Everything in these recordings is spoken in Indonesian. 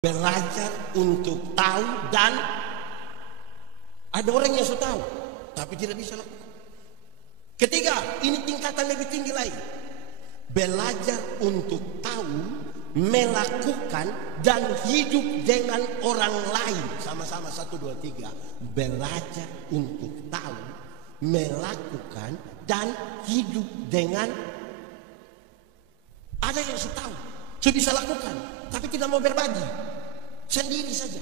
Belajar untuk tahu, dan ada orang yang sudah tahu tapi tidak bisa lakukan. Ketiga, ini tingkatan lebih tinggi lagi. Belajar untuk tahu, melakukan, dan hidup dengan orang lain. Sama-sama 1, 2, 3. Belajar untuk tahu, melakukan, dan hidup dengan. Ada yang sudah tahu, sudah bisa lakukan, tapi tidak mau berbagi, sendiri saja,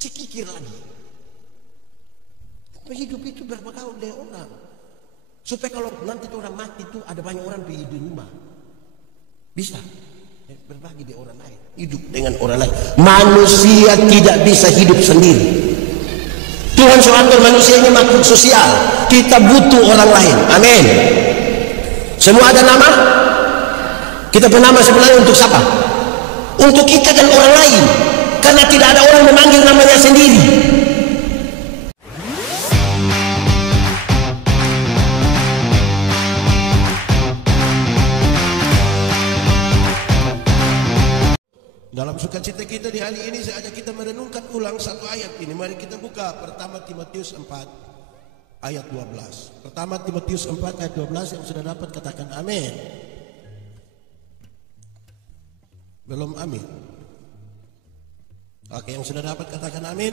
cekikir lagi. Hidup itu bergaul dengan orang, supaya kalau nanti orang mati itu ada banyak orang pergi di rumah, bisa berbagi dengan orang lain, hidup dengan orang lain. Manusia tidak bisa hidup sendiri. Tuhan soal manusia ini makhluk sosial, kita butuh orang lain. Amin. Semua ada nama. Kita bernama sebenarnya untuk siapa? Untuk kita dan orang lain, karena tidak ada orang memanggil namanya sendiri. Dalam sukacita kita di hari ini, saya ajak kita merenungkan ulang satu ayat ini. Mari kita buka pertama Timotius 4 ayat 12. Pertama Timotius 4 ayat 12, yang sudah dapat katakan amin. Belum amin? Oke, yang sudah dapat katakan amin.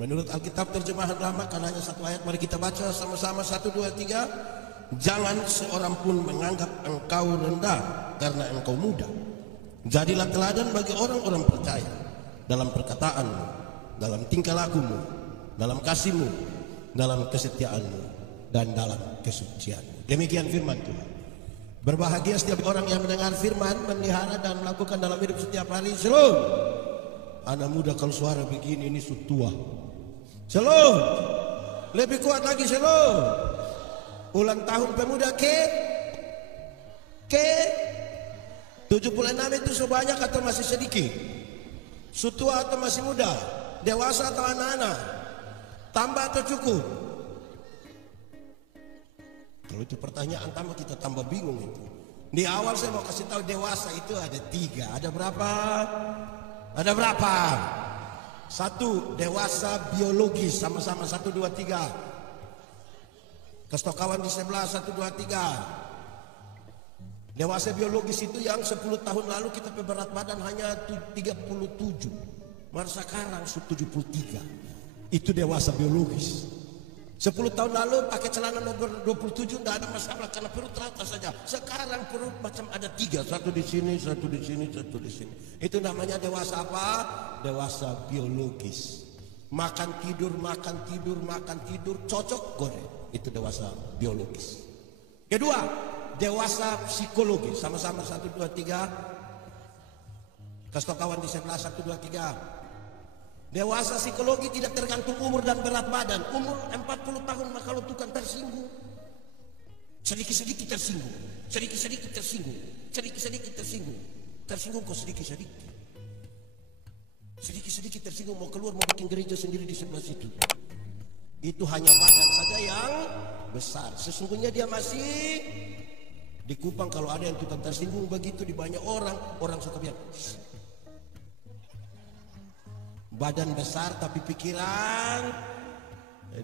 Menurut Alkitab terjemahan lama, karena hanya satu ayat, mari kita baca sama-sama 1, 2, 3. Jangan seorang pun menganggap engkau rendah karena engkau muda. Jadilah teladan bagi orang-orang percaya dalam perkataanmu, dalam tingkah lakumu, dalam kasihmu, dalam kesetiaanmu, dan dalam kesucianmu. Demikian firman Tuhan. Berbahagia setiap orang yang mendengar firman, melihara dan melakukan dalam hidup setiap hari. Shalom. Anak muda kalau suara begini ini sutua. Shalom. Lebih kuat lagi, shalom. Ulang tahun pemuda ke 76 itu sebanyak atau masih sedikit? Sutua atau masih muda? Dewasa atau anak-anak? Tambah atau cukup? Kalau itu pertanyaan tambah, kita tambah bingung itu. Di awal saya mau kasih tahu, dewasa itu ada 3. Ada berapa? Ada berapa? 1, dewasa biologis. Sama-sama 1, 2, 3. Kasih kawan di sebelah 1, 2, 3. Dewasa biologis itu yang 10 tahun lalu kita berat badan hanya 37. Mari sekarang 73. Itu dewasa biologis. 10 tahun lalu pakai celana nomor 27 tidak ada masalah karena perut rata saja. Sekarang perut macam ada 3, 1 di sini, 1 di sini, 1 di sini. Itu namanya dewasa apa? Dewasa biologis. Makan tidur, makan tidur, makan tidur, cocok goreng. Itu dewasa biologis. Kedua, dewasa psikologis. Sama-sama 1, 2, 3. Kasih kawan di sebelah 1, 2, 3. Dewasa psikologi tidak tergantung umur dan berat badan. Umur 40 tahun maka kalau tukang tersinggung, sedikit-sedikit tersinggung, sedikit-sedikit tersinggung, sedikit-sedikit tersinggung, tersinggung kok sedikit-sedikit, sedikit-sedikit tersinggung, mau keluar mau bikin gereja sendiri di sebelah situ. Itu hanya badan saja yang besar. Sesungguhnya dia masih di Kupang. Kalau ada yang tukang tersinggung begitu di banyak orang, orang suka bilang badan besar tapi pikiran.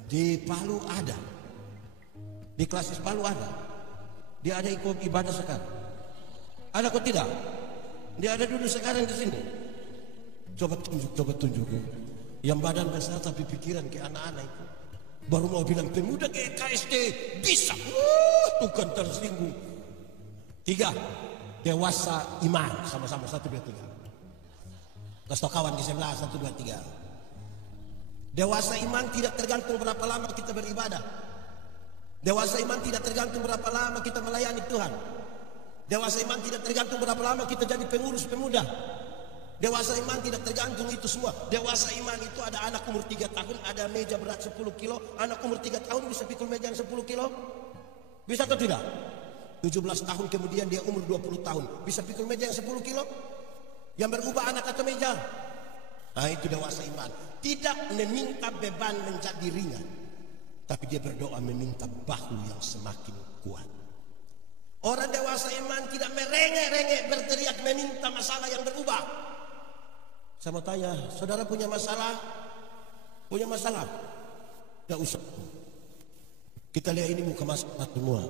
Di Palu ada, di Klasis Palu ada. Dia ada ikut ibadah sekarang. Ada kok tidak? Dia ada dulu sekarang di sini. Coba tunjuk. Yang badan besar tapi pikiran kayak anak-anak itu. Baru mau bilang pemuda kayak KSD bisa. Tukang tersinggung. 3, dewasa iman. Sama-sama 1, 2, 3. Kasih kawan di sebelah 1, 2, 3. Dewasa iman tidak tergantung berapa lama kita beribadah. Dewasa iman tidak tergantung berapa lama kita melayani Tuhan. Dewasa iman tidak tergantung berapa lama kita jadi pengurus pemuda. Dewasa iman tidak tergantung itu semua. Dewasa iman itu ada anak umur 3 tahun ada meja berat 10 kilo. Anak umur 3 tahun bisa pikul meja yang 10 kilo. Bisa atau tidak? 17 tahun kemudian dia umur 20 tahun bisa pikul meja yang 10 kilo. Yang berubah anak atau meja. Nah itu dewasa iman. Tidak meminta beban menjadi ringan, tapi dia berdoa meminta bahu yang semakin kuat. Orang dewasa iman tidak merengek-rengek berteriak meminta masalah yang berubah. Saya mau tanya, saudara punya masalah? Punya masalah? Tidak usah. Kita lihat ini muka masalah semua.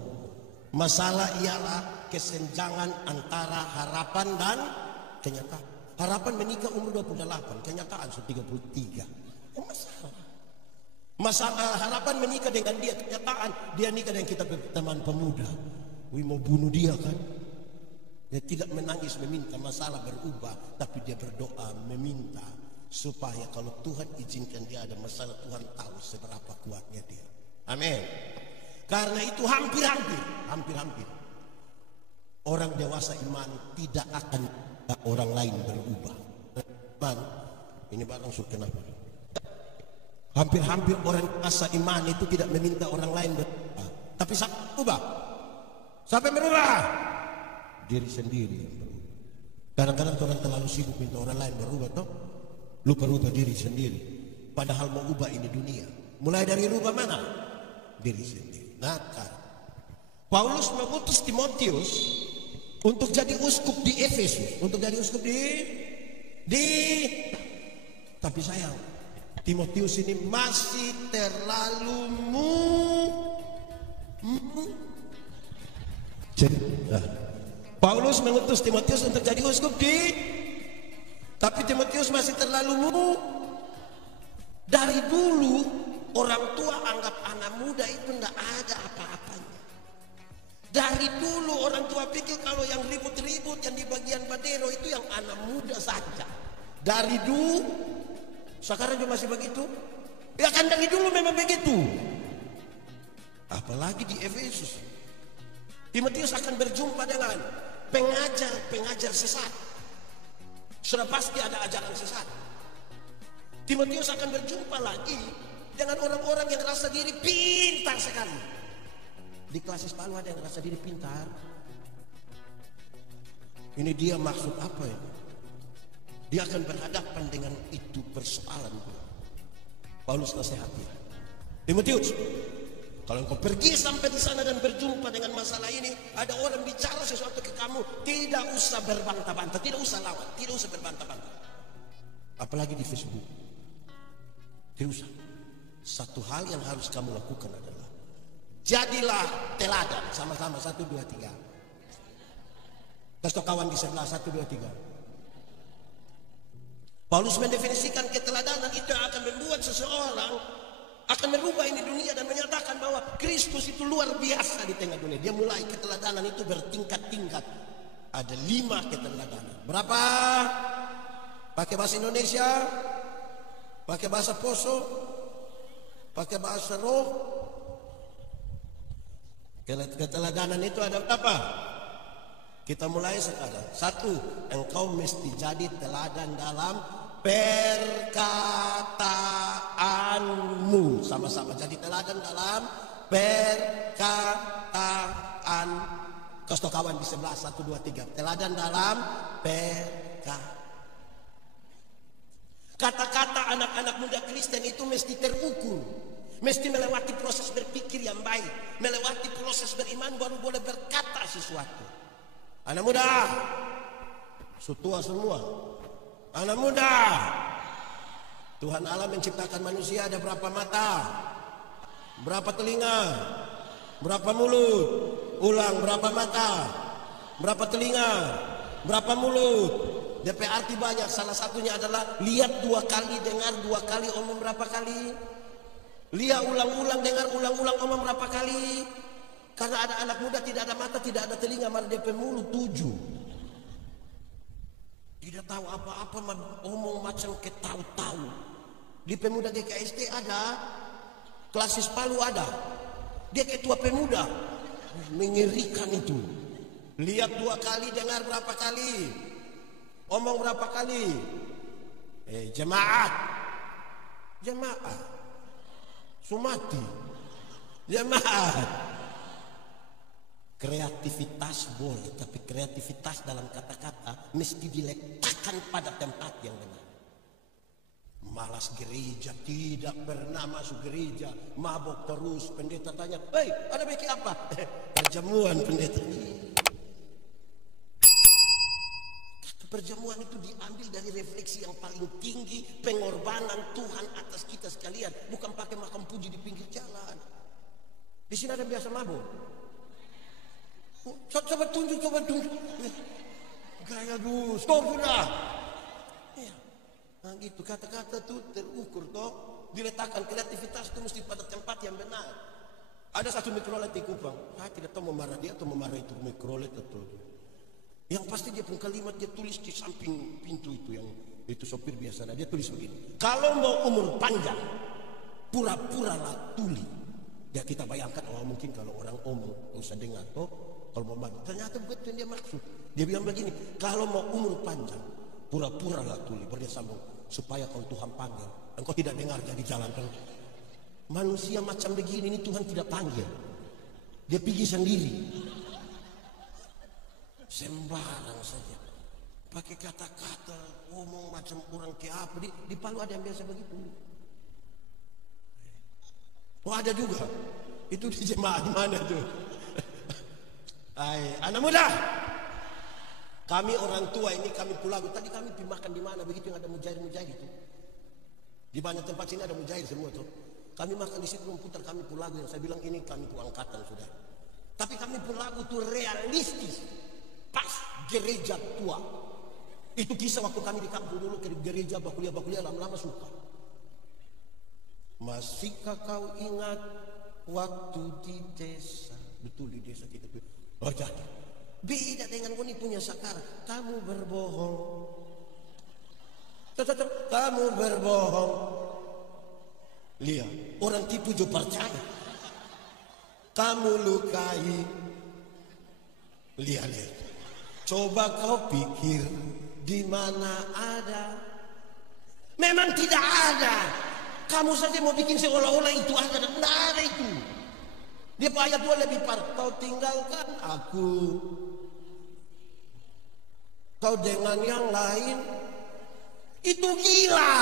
Masalah ialah kesenjangan antara harapan dan kenyataan. Harapan menikah umur 28, kenyataan sudah 33. Masalah. Masalah harapan menikah dengan dia, kenyataan dia nikah dengan kita teman pemuda. Wih, mau bunuh dia kan? Dia tidak menangis meminta masalah berubah, tapi dia berdoa meminta supaya kalau Tuhan izinkan dia ada masalah, Tuhan tahu seberapa kuatnya dia. Amin. Karena itu hampir orang dewasa iman tidak akan orang lain berubah. Man, ini barang suka kenapa? Hampir orang dewasa iman itu tidak meminta orang lain berubah, tapi siapa berubah? Siapa yang berubah? Diri sendiri yang berubah. Kadang-kadang orang terlalu sibuk minta orang lain berubah, toh lupa rubah diri sendiri. Padahal mau ubah ini dunia. Mulai dari rubah mana? Diri sendiri. Nah, Paulus mengutus Timotius untuk jadi uskup di Efesus, untuk jadi uskup tapi sayang, Timotius ini masih terlalu Paulus mengutus Timotius untuk jadi uskup tapi Timotius masih terlalu dari dulu orang tua anggap anak muda itu tidak ada apa-apanya. Dari dulu orang tua pikir kalau yang ribut-ribut yang di bagian badero itu yang anak muda saja. Dari dulu, sekarang juga masih begitu. Ya kan dari dulu memang begitu. Apalagi di Efesus. Timotius akan berjumpa dengan pengajar sesat. Sudah pasti ada ajaran sesat. Timotius akan berjumpa lagi dengan orang-orang yang rasa diri pintar sekali. Di Klasis Palu ada yang rasa diri pintar. Ini dia maksud apa ya? Dia akan berhadapan dengan itu persoalan. Paulus nasihati. Timotius, kalau engkau pergi sampai di sana dan berjumpa dengan masalah ini, ada orang bicara sesuatu ke kamu, tidak usah berbantah-bantah, tidak usah lawan, tidak usah berbantah-bantah. Apalagi di Facebook. Tidak usah. Satu hal yang harus kamu lakukan adalah jadilah teladan. Sama-sama 1, 2, 3. Kasih kawan di sebelah 1, 2, 3. Paulus mendefinisikan keteladanan itu yang akan membuat seseorang akan merubah ini dunia dan menyatakan bahwa Kristus itu luar biasa di tengah dunia. Dia mulai keteladanan itu bertingkat-tingkat. Ada 5 keteladanan. Berapa? Pakai bahasa Indonesia, pakai bahasa Poso, pakai bahasa Roh. Keteladanan itu ada apa? Kita mulai sekarang. 1, engkau mesti jadi teladan dalam perkataanmu. Sama-sama jadi teladan dalam perkataan. Kasih kawan di sebelah 1, 2, 3. Teladan dalam perkataan. Kata-kata anak-anak muda Kristen itu mesti terukur. Mesti melewati proses berpikir yang baik, melewati proses beriman baru boleh berkata sesuatu. Anak muda, sutua semua. Anak muda, Tuhan Allah menciptakan manusia ada berapa mata, berapa telinga, berapa mulut. Ulang, berapa mata, berapa telinga, berapa mulut. DP arti banyak. Salah satunya adalah lihat 2 kali, dengar 2 kali, omong berapa kali. Lihat ulang-ulang, dengar ulang-ulang, omong berapa kali. Karena ada anak muda tidak ada mata, tidak ada telinga, malah DP mulut 7. Tidak tahu apa-apa, omong macam ketahu-tahu. Di pemuda GKST ada, Klasis Palu ada. Dia ketua pemuda. Mengerikan itu. Lihat 2 kali, dengar berapa kali, omong berapa kali. Jemaat Sumati, jemaat. Kreativitas boleh, tapi kreativitas dalam kata-kata mesti diletakkan pada tempat yang benar. Malas gereja, tidak pernah masuk gereja, mabok terus. Pendeta tanya, "Hei, ada bikin apa?" Perjamuan pendeta. Perjamuan itu diambil dari refleksi yang paling tinggi, pengorbanan Tuhan atas kita sekalian, bukan pakai makan puji di pinggir jalan. Di sini ada biasa mabuk. Coba tunjuk. Gaya dulu, stop sudah. Ya. Nah gitu, kata-kata tuh terukur toh, diletakkan kreativitas itu mesti pada tempat yang benar. Ada satu mikrolet di Kupang, saya tidak tahu memarah dia atau memarah itu mikrolet atau yang pasti dia pun kalimat dia tulis di samping pintu itu, yang itu sopir biasa, dia tulis begini: kalau mau umur panjang, pura-pura lah tuli. Ya kita bayangkan, oh mungkin kalau orang omong usah dengar toh, kalau mau mati. Ternyata betul yang dia maksud. Dia bilang begini, kalau mau umur panjang, pura-pura lah tuli. Baru dia sambung, supaya kalau Tuhan panggil, engkau tidak dengar jadi jalan terus. Manusia macam begini ini Tuhan tidak panggil, dia pergi sendiri. Sembarang saja, pakai kata-kata, ngomong macam orang kayak apa. Di Palu ada yang biasa begitu. Oh ada juga, itu di jemaah di mana tuh? Anak muda, kami orang tua ini kami pulang. Tadi kami makan di mana begitu yang ada mujair-mujair itu. Di banyak tempat sini ada mujair semua tuh. Kami makan di situ putar kami pun lagu yang saya bilang ini kami pun angkatan sudah. Tapi kami pun lagu tuh realistis. Pas gereja tua. Itu kisah waktu kami di kampung dulu ke gereja bakuliah lama-lama suka. Masihkah kau ingat waktu di desa? Betul di desa kita. Oh jadi beda dengan kau punya sekarang. Kamu berbohong. Tetap kamu berbohong. Lihat, orang tipu juga percaya. Kamu lukai. Lihat. Coba kau pikir di mana ada. Memang tidak ada. Kamu saja mau bikin seolah-olah itu ada, dan tidak ada itu. Dia ayat 2 lebih parah. Kau tinggalkan aku, kau dengan yang lain. Itu gila.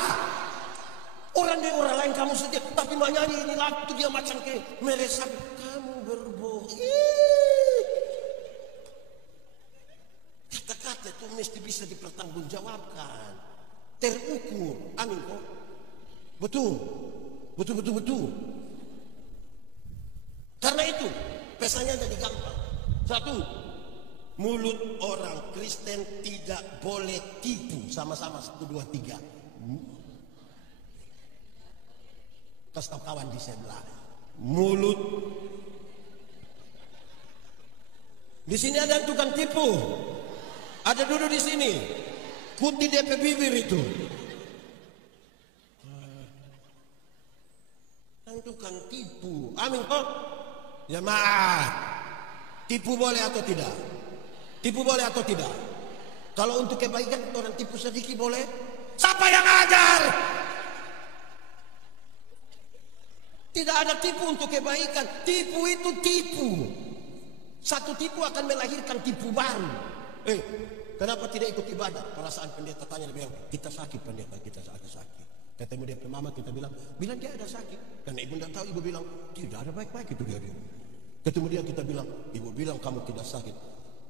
Orang lain kamu saja, tapi nyanyi ini lagu dia macam kayak meresap. Kamu berbohong. Kata-kata itu mesti bisa dipertanggungjawabkan, terukur. Amin kok. Betul. Karena itu pesannya jadi gampang. 1, mulut orang Kristen tidak boleh tipu. Sama-sama 1, 2, 3. Kasih tahu kawan di sebelah. Mulut. Di sini ada tukang tipu. Ada duduk di sini. Kuti DP bibir itu. Tukang tipu. Amin kok. Ya maaf. Tipu boleh atau tidak? Tipu boleh atau tidak? Kalau untuk kebaikan orang tipu sedikit boleh. Siapa yang ajar? Tidak ada tipu untuk kebaikan. Tipu itu tipu. Satu tipu akan melahirkan tipu baru. Kenapa tidak ikut ibadah? Perasaan pendeta tanya, dia bilang, kita sakit pendeta, kita ada sakit. Ketemu dia mama, kita bilang dia ada sakit. Karena ibu tidak tahu, ibu bilang tidak ada baik-baik itu dia. Ketemu dia, kita bilang, ibu bilang kamu tidak sakit.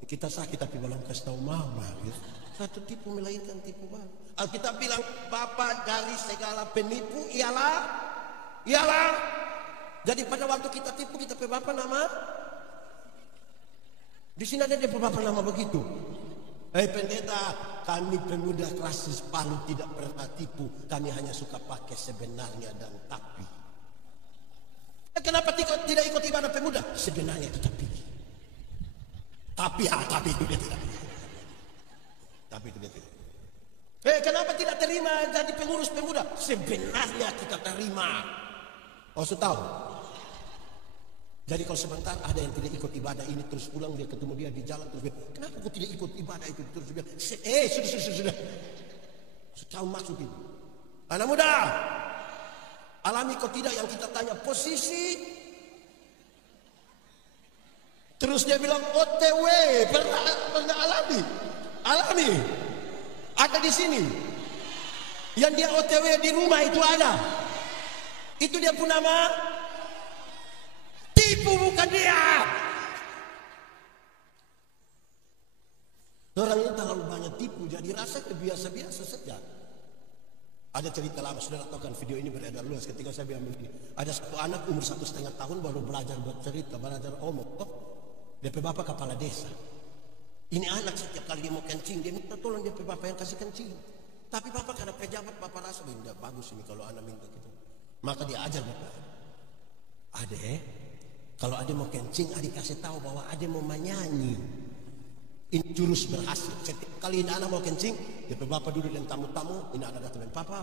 Kita sakit tapi belum kasih tahu mama. Ya. Satu tipu melahirkan tipu baru. Alkitab bilang, Bapa dari segala penipu ialah. Jadi pada waktu kita tipu, kita pe Bapa nama. Di sini ada dia pe Bapa nama begitu. Pendeta, kami pemuda klasis Palu tidak pernah tipu. Kami hanya suka pakai sebenarnya dan tapi. Kenapa tidak ikut ibadah pemuda? Sebenarnya itu tapi. Tapi itu dia tidak. Tapi itu dia tidak. Kenapa tidak terima jadi pengurus pemuda? Sebenarnya kita terima. Oh, sudah tahu? Jadi kalau sebentar ada yang tidak ikut ibadah ini terus pulang, dia ketemu dia di jalan terus bilang, kenapa aku tidak ikut ibadah itu? Terus dia bilang, sudah. Tahu maksud itu. Anak muda, alami kau tidak yang kita tanya posisi. Terus dia bilang OTW, pernah alami. Ada di sini. Yang dia OTW di rumah itu ada. Itu dia pun nama. Tipu bukan dia. Orang ini terlalu banyak tipu, jadi rasa biasa-biasa saja. Ada cerita lama, saudara tahu kan, video ini beredar luas ketika saya bilang begini. Ada satu anak umur 1,5 tahun baru belajar buat cerita, belajar omong. DP bapak kepala desa. Ini anak setiap kali dia mau kencing, dia minta tolong DP bapak yang kasih kencing. Tapi bapak karena pejabat, bapak rasa tidak bagus ini kalau anak minta gitu. Maka dia ajar bapak. Adek, kalau adek mau kencing, adek kasih tahu bahwa adek mau menyanyi. Ini jurus berhasil. Setiap kali ini anak mau kencing, DP bapak duduk dan tamu-tamu, ini anak datang, papa,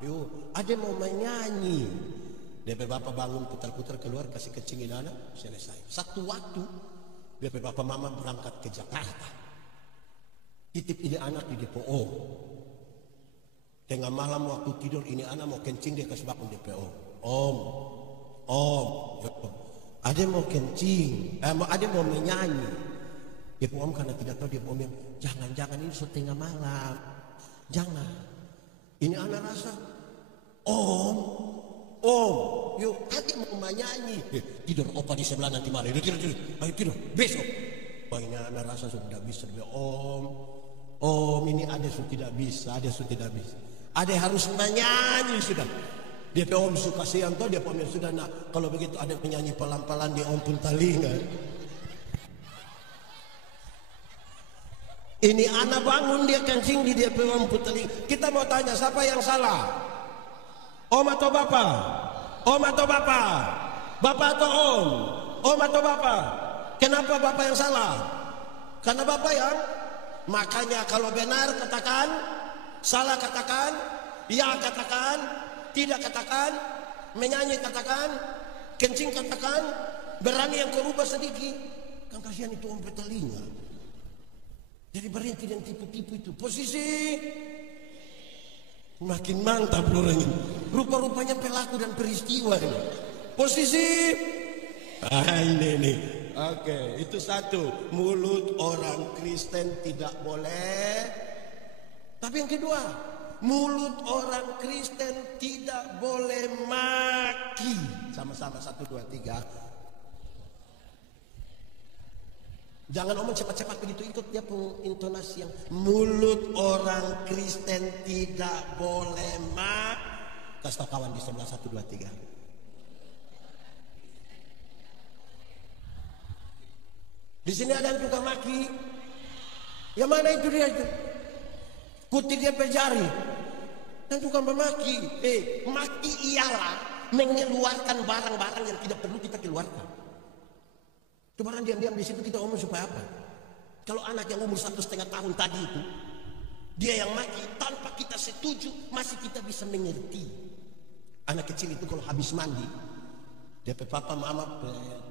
yuk, adek mau menyanyi. DP bapak bangun putar-putar keluar kasih kencingin anak, selesai. Satu waktu DP bapak mama berangkat ke Jakarta, titip ini anak di DPO. Tengah malam waktu tidur ini anak mau kencing, dia kasih bangun DPO. Om, adek mau kencing, adek mau menyanyi. DPO om karena tidak tahu, DPO om yang jangan ini sudah tengah malam, jangan. Ini anak rasa, Om, yuk, adek mau menyanyi. Tidur, opa di sebelah nanti malam. Tidur, ayo tidur, besok. Wah, ini anak rasa sudah tidak bisa. Om, ini adek sudah tidak bisa, Adek harus menyanyi sudah. Dia om suka siang toh, dia om sudah nak. Kalau begitu adek menyanyi pelan-pelan di om pun telinga. Ini anak bangun dia kencing di dia om pun telinga. Kita mau tanya siapa yang salah? Om atau bapak? Om atau bapak? Bapak atau om? Om atau bapak? Kenapa bapak yang salah? Karena bapak yang. Makanya kalau benar katakan, salah katakan, ya katakan, tidak katakan, menyanyi katakan, kencing katakan, berani yang kerubah sedikit. Kan kasihan itu om telinga. Jadi berhenti dan tipu-tipu itu. Posisi makin mantap orang ini. Rupa-rupanya pelaku dan peristiwa ini. Posisi ini. Oke, itu satu. Mulut orang Kristen tidak boleh. Tapi yang kedua, mulut orang Kristen tidak boleh maki. Sama-sama 1, 2, 3. Jangan omong cepat-cepat begitu, ikut dia intonasi yang mulut orang Kristen tidak boleh Kasih tau kawan di sebelah 1, 2, 3. Di sini ada yang tukang maki. Yang mana itu dia itu? Kuti dia berjari. Dan tukang memaki. Maki ialah mengeluarkan barang-barang yang tidak perlu kita keluarkan. Kemarin diam-diam di situ kita omong supaya apa? Kalau anak yang umur 1,5 tahun tadi itu, dia yang maki tanpa kita setuju, masih kita bisa mengerti. Anak kecil itu kalau habis mandi, dia papa mama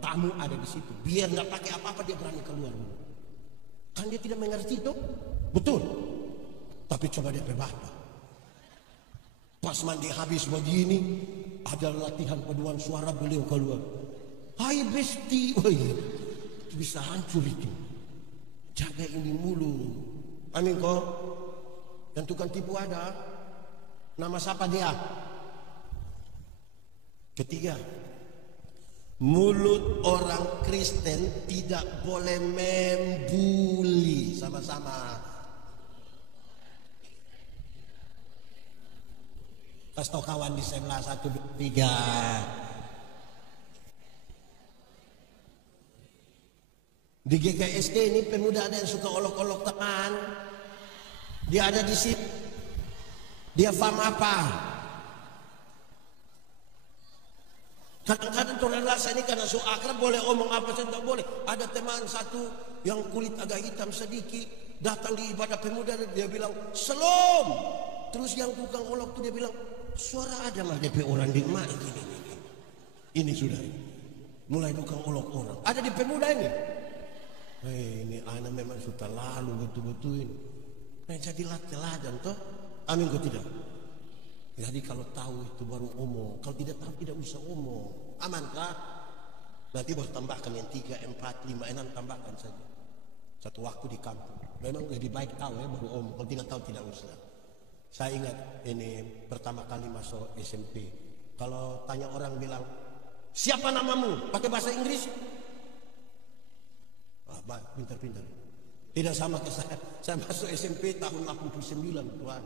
tamu ada di situ, biar nggak pakai apa-apa dia berani keluar. Kan dia tidak mengerti itu, betul. Tapi coba dia bapak, pas mandi habis begini, ada latihan paduan suara beliau keluar. Hai besti, itu bisa hancur itu. Jaga ini mulu. Amin kok. Dan tukang tipu ada. Nama siapa dia? Ketiga, mulut orang Kristen tidak boleh membuli. Sama-sama. Kasih tau kawan di sebelah 1, 2, 3. Di GKSD ini pemuda ada yang suka olok-olok teman. Dia ada di sini. Dia paham apa? Kadang-kadang orang rasa ini karena so akrab boleh omong apa saja, tidak boleh. Ada teman satu yang kulit agak hitam sedikit datang di ibadah pemuda, dia bilang Shalom. Terus yang tukang olok itu dia bilang suara ada mah DP orang di emak ini sudah mulai tukang olok orang ada di pemuda ini. Ini anak memang sudah lalu betul-betul ini. Jadilah teladan toh. Amin kok tidak. Jadi kalau tahu itu baru omong. Kalau tidak tahu tidak usah omong. Aman kah? Nanti baru tambahkan yang 3, 4, 5, 6 tambahkan saja. Satu waktu di kampung. Memang lebih baik tahu ya baru omong. Kalau tidak tahu tidak usah. Saya ingat ini pertama kali masuk SMP. Kalau tanya orang bilang siapa namamu? Pakai bahasa Inggris. Pintar-pintar. Tidak sama ke saya. Saya masuk SMP tahun 89, Tuhan.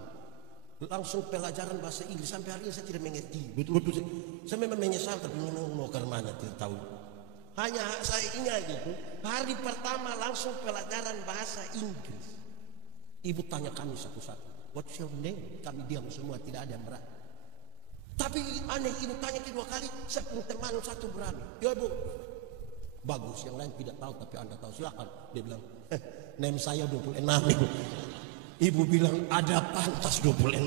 Langsung pelajaran bahasa Inggris. Sampai hari ini saya tidak mengerti. Betul-betul. Saya memang menyesal, tapi memang mau ke mana tidak tahu. Hanya saya ingat itu, hari pertama langsung pelajaran bahasa Inggris. Ibu tanya kami satu-satu, what's your name? Kami diam semua, tidak ada yang berani. Tapi aneh, ibu tanya kedua kali, saya punya teman satu berani. Ya ibu, bagus, yang lain tidak tahu tapi anda tahu, silakan. Dia bilang, name saya 26 ibu. Ibu bilang ada pantas 26.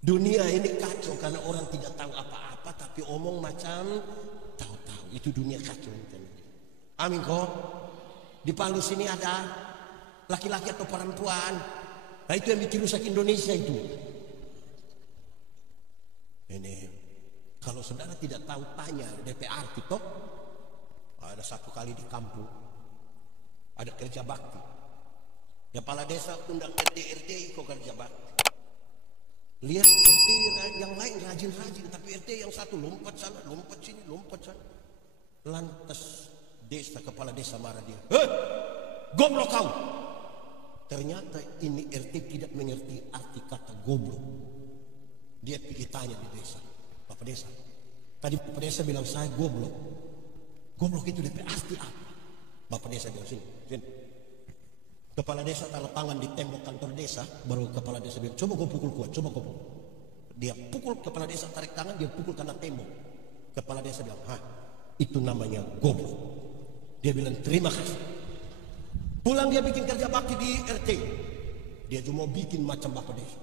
Dunia ini kacau karena orang tidak tahu apa-apa tapi omong macam tahu-tahu. Itu dunia kacau. Amin kok. Di Palu sini ada laki-laki atau perempuan. Nah itu yang bikin rusak Indonesia itu. Ini kalau saudara tidak tahu tanya DPR itu. Ada satu kali di kampung ada kerja bakti. Kepala desa undang RT ikut kerja bakti. Lihat RT yang lain rajin-rajin, tapi RT yang satu lompat sana, lompat sini, lompat sana. Lantas kepala desa marah dia. Goblok kau! Ternyata ini RT tidak mengerti arti kata goblok. Dia pergi tanya di desa, Bapak desa. Tadi Bapak desa bilang saya goblok. Goblok itu DP arti apa? Bapak desa bilang sini. Kepala desa taruh tangan di tembok kantor desa, baru kepala desa bilang, coba kau pukul kuat, coba kau pukul. Dia pukul, kepala desa tarik tangan, dia pukul karena tembok. Kepala desa bilang, itu namanya goblok. Dia bilang terima kasih. Pulang dia bikin kerja bakti di RT. Dia cuma bikin macam Bapak desa.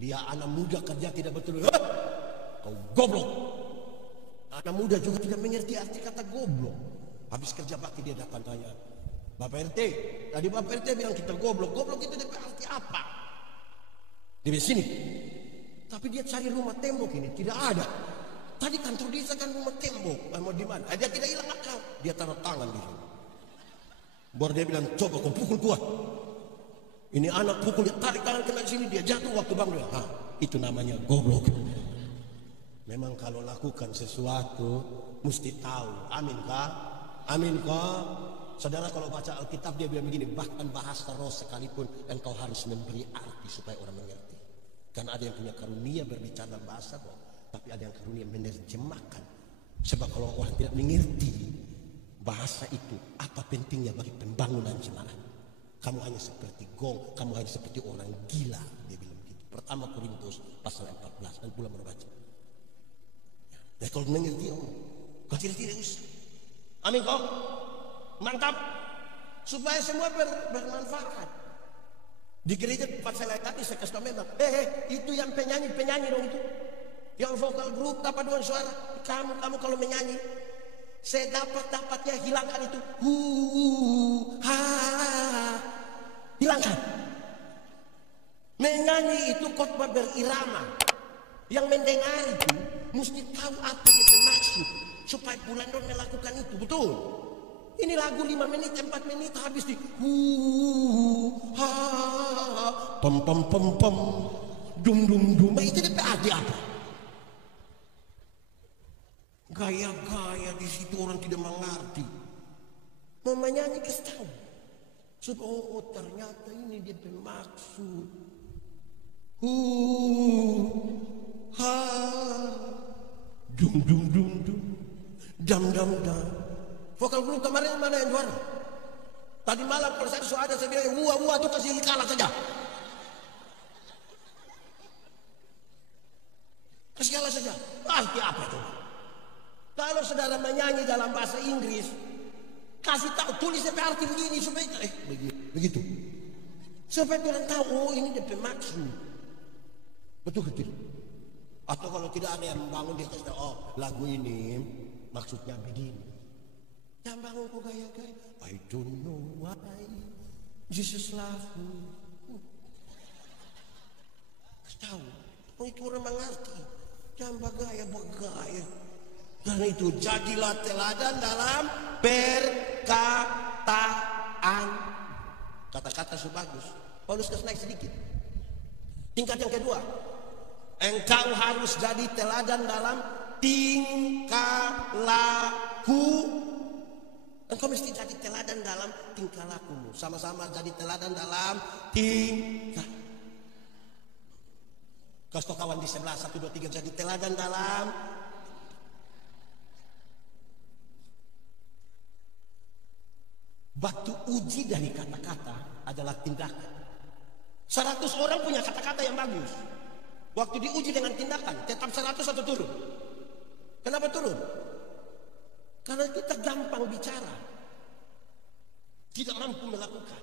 Dia anak muda kerja tidak betul. Kau goblok. Anak muda juga tidak mengerti arti kata goblok. Habis kerja bakti dia datang tanya, Bapak RT, tadi Bapak RT bilang kita goblok. Goblok itu arti apa? Dia bilang sini. Tapi dia cari rumah tembok ini, tidak ada. Tadi kantor desa kan rumah tembok. Mau di mana? Dia tidak hilang akal. Dia taruh tangan di sini. Baru dia bilang, coba kau pukul kuat. Ini anak pukul, dia tarik tangan kena sini, dia jatuh waktu bangun. Itu namanya goblok. Memang kalau lakukan sesuatu mesti tahu. Amin kah? Amin kah? Saudara kalau baca Alkitab dia bilang begini, bahkan bahasa roh sekalipun engkau harus memberi arti supaya orang mengerti. Karena ada yang punya karunia berbicara bahasa roh, tapi ada yang karunia menerjemahkan. Sebab kalau orang tidak mengerti bahasa itu, apa pentingnya bagi pembangunan jemaat? Kamu hanya seperti gong, kamu hanya seperti orang gila. Dia bilang begitu. Pertama Korintus pasal 14, dan pula membaca. Ya, kalau mengerti kau tidak usah. Amin kok. Mantap. Supaya semua bermanfaat. Di gereja tempat saya tadi saya kasih tahu memang. Itu yang penyanyi dong itu. Yang vokal grup paduan suara. Kamu kalau menyanyi. Saya dapatnya hilangkan itu. Hilangkan. Menyanyi itu khotbah berirama. Yang mendengar itu mesti tahu apa dia bermaksud supaya bulan don melakukan itu, betul. Ini lagu 5 menit, 4 menit habis di pom pom pom pom dum dum dum. Itu dia apa? Gaya-gaya di situ orang tidak mengerti. Mau menyanyi kasih tahu. Supaya ternyata ini dia bermaksud. Dum dum dum dum dam dam dam. Vokal grup kemarin mana yang juara? Tadi malam kalau saya ada saya bilang wah itu kasih kalah saja. Kasih kalah saja. Arti apa itu? Kalau saudara menyanyi dalam bahasa Inggris, kasih tahu tulis arti begini supaya begitu. Supaya orang tahu ini dia bermaksud. Betul betul. Atau kalau tidak ada yang membangun dia kasih tahu, lagu ini maksudnya begini. Jangan bangun kok gaya-gaya. I don't know why Jesus love me. Kasih tahu. Itu orang mengerti. Jangan bergaya. Karena itu jadilah teladan dalam perkataan. Kata-kata sebagus. Paulus kasih naik sedikit. Tingkat yang kedua, engkau harus jadi teladan dalam tingkah laku. Engkau mesti jadi teladan dalam tingkah lakumu. Sama-sama jadi teladan dalam tingkah. Kasih kawan di sebelah 1, 2, 3 jadi teladan dalam. Batu uji dari kata-kata adalah tindakan. 100 orang punya kata-kata yang bagus. Waktu diuji dengan tindakan, tetap 100 atau turun? Kenapa turun? Karena kita gampang bicara, tidak mampu melakukan,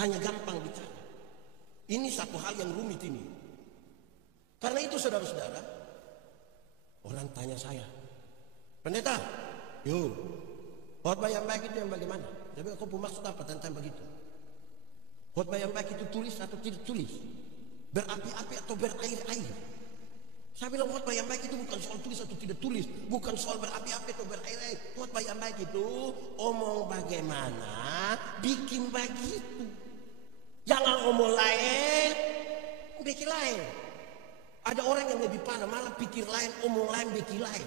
hanya gampang bicara. Ini satu hal yang rumit ini. Karena itu saudara-saudara, orang tanya saya, pendeta, yuk, khotbah yang baik itu yang bagaimana? Tapi aku maksud apa tentang begitu? Khotbah yang baik itu tulis atau tidak tulis? Berapi-api atau berair-air? Saya bilang khotbah yang baik itu bukan soal tulis atau tidak tulis, bukan soal berapi-api atau berair-air. Khotbah yang baik itu omong bagaimana, bikin begitu. Jangan omong lain, bikin lain. Ada orang yang lebih parah, malah pikir lain, omong lain, bikin lain.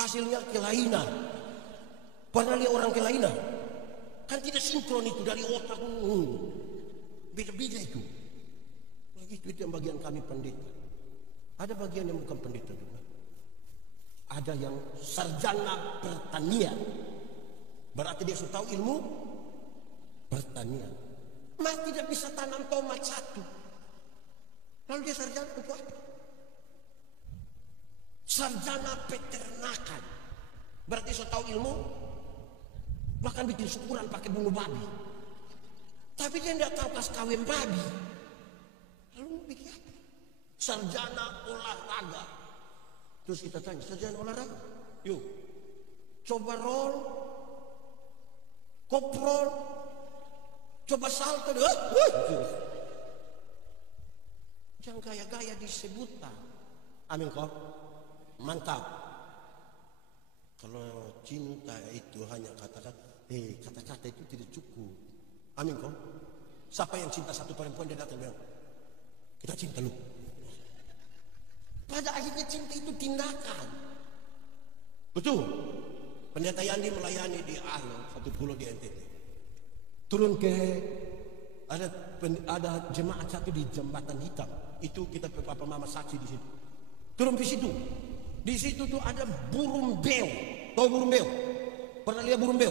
Hasilnya kelainan. Pernah lihat orang kelainan? Kan tidak sinkron itu dari otak. Beda-beda itu. Begitu itu yang bagian kami pendeta. Ada bagian yang bukan pendeta juga. Ada yang sarjana pertanian. Berarti dia sudah tahu ilmu pertanian. Mas tidak bisa tanam tomat 1. Lalu dia sarjana untuk apa? Sarjana peternakan. Berarti sudah tahu ilmu. Bahkan bikin syukuran pakai bulu babi. Tapi dia tidak tahu kas kawin babi. Lalu bikin apa? Sarjana olahraga. Terus kita tanya, sarjana olahraga? Yuk, coba roll, koprol, coba salto. Jangan gaya-gaya disebutan. Amin kok? Mantap. Kalau cinta itu hanya kata-kata, kata-kata itu tidak cukup. Amin kok? Siapa yang cinta satu perempuan dia datang bilang, kita cinta lu. Pada akhirnya cinta itu tindakan. Betul. Pendeta Yandi melayani di satu pulau di NTT. Turun ke ada jemaat satu di Jembatan Hitam. Itu kita papa mama saksi di situ. Turun ke situ. Di situ tuh ada burung beo. Tahu burung beo? Pernah lihat burung beo?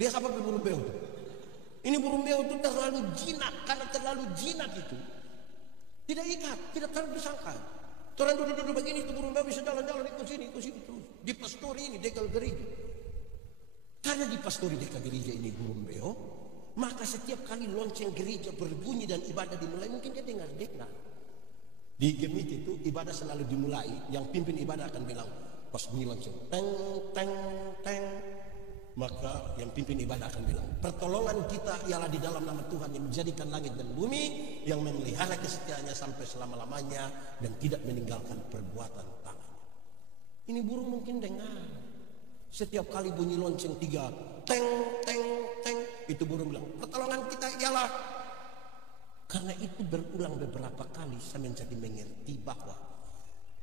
Lihat apa burung beo itu? Ini burung beo itu terlalu jinak. Karena terlalu jinak itu tidak ikat, tidak terlalu disangka. Orang duduk-duduk begini, itu burung beo bisa jalan-jalan ikut sini terus. Di pastori ini, dekal gereja. Karena di pastori dekal gereja ini burung beo, maka setiap kali lonceng gereja berbunyi dan ibadah dimulai, mungkin dia dengar. Di gemit itu ibadah selalu dimulai, yang pimpin ibadah akan bilang, pas bunyi lonceng, teng, teng, teng. Maka yang pimpin ibadah akan bilang, pertolongan kita ialah di dalam nama Tuhan yang menjadikan langit dan bumi, yang memelihara kesetiaannya sampai selama-lamanya dan tidak meninggalkan perbuatan tangan. Ini burung mungkin dengar. Setiap kali bunyi lonceng 3, teng, teng, teng, itu burung bilang, pertolongan kita ialah. Karena itu berulang beberapa kali saya menjadi mengerti bahwa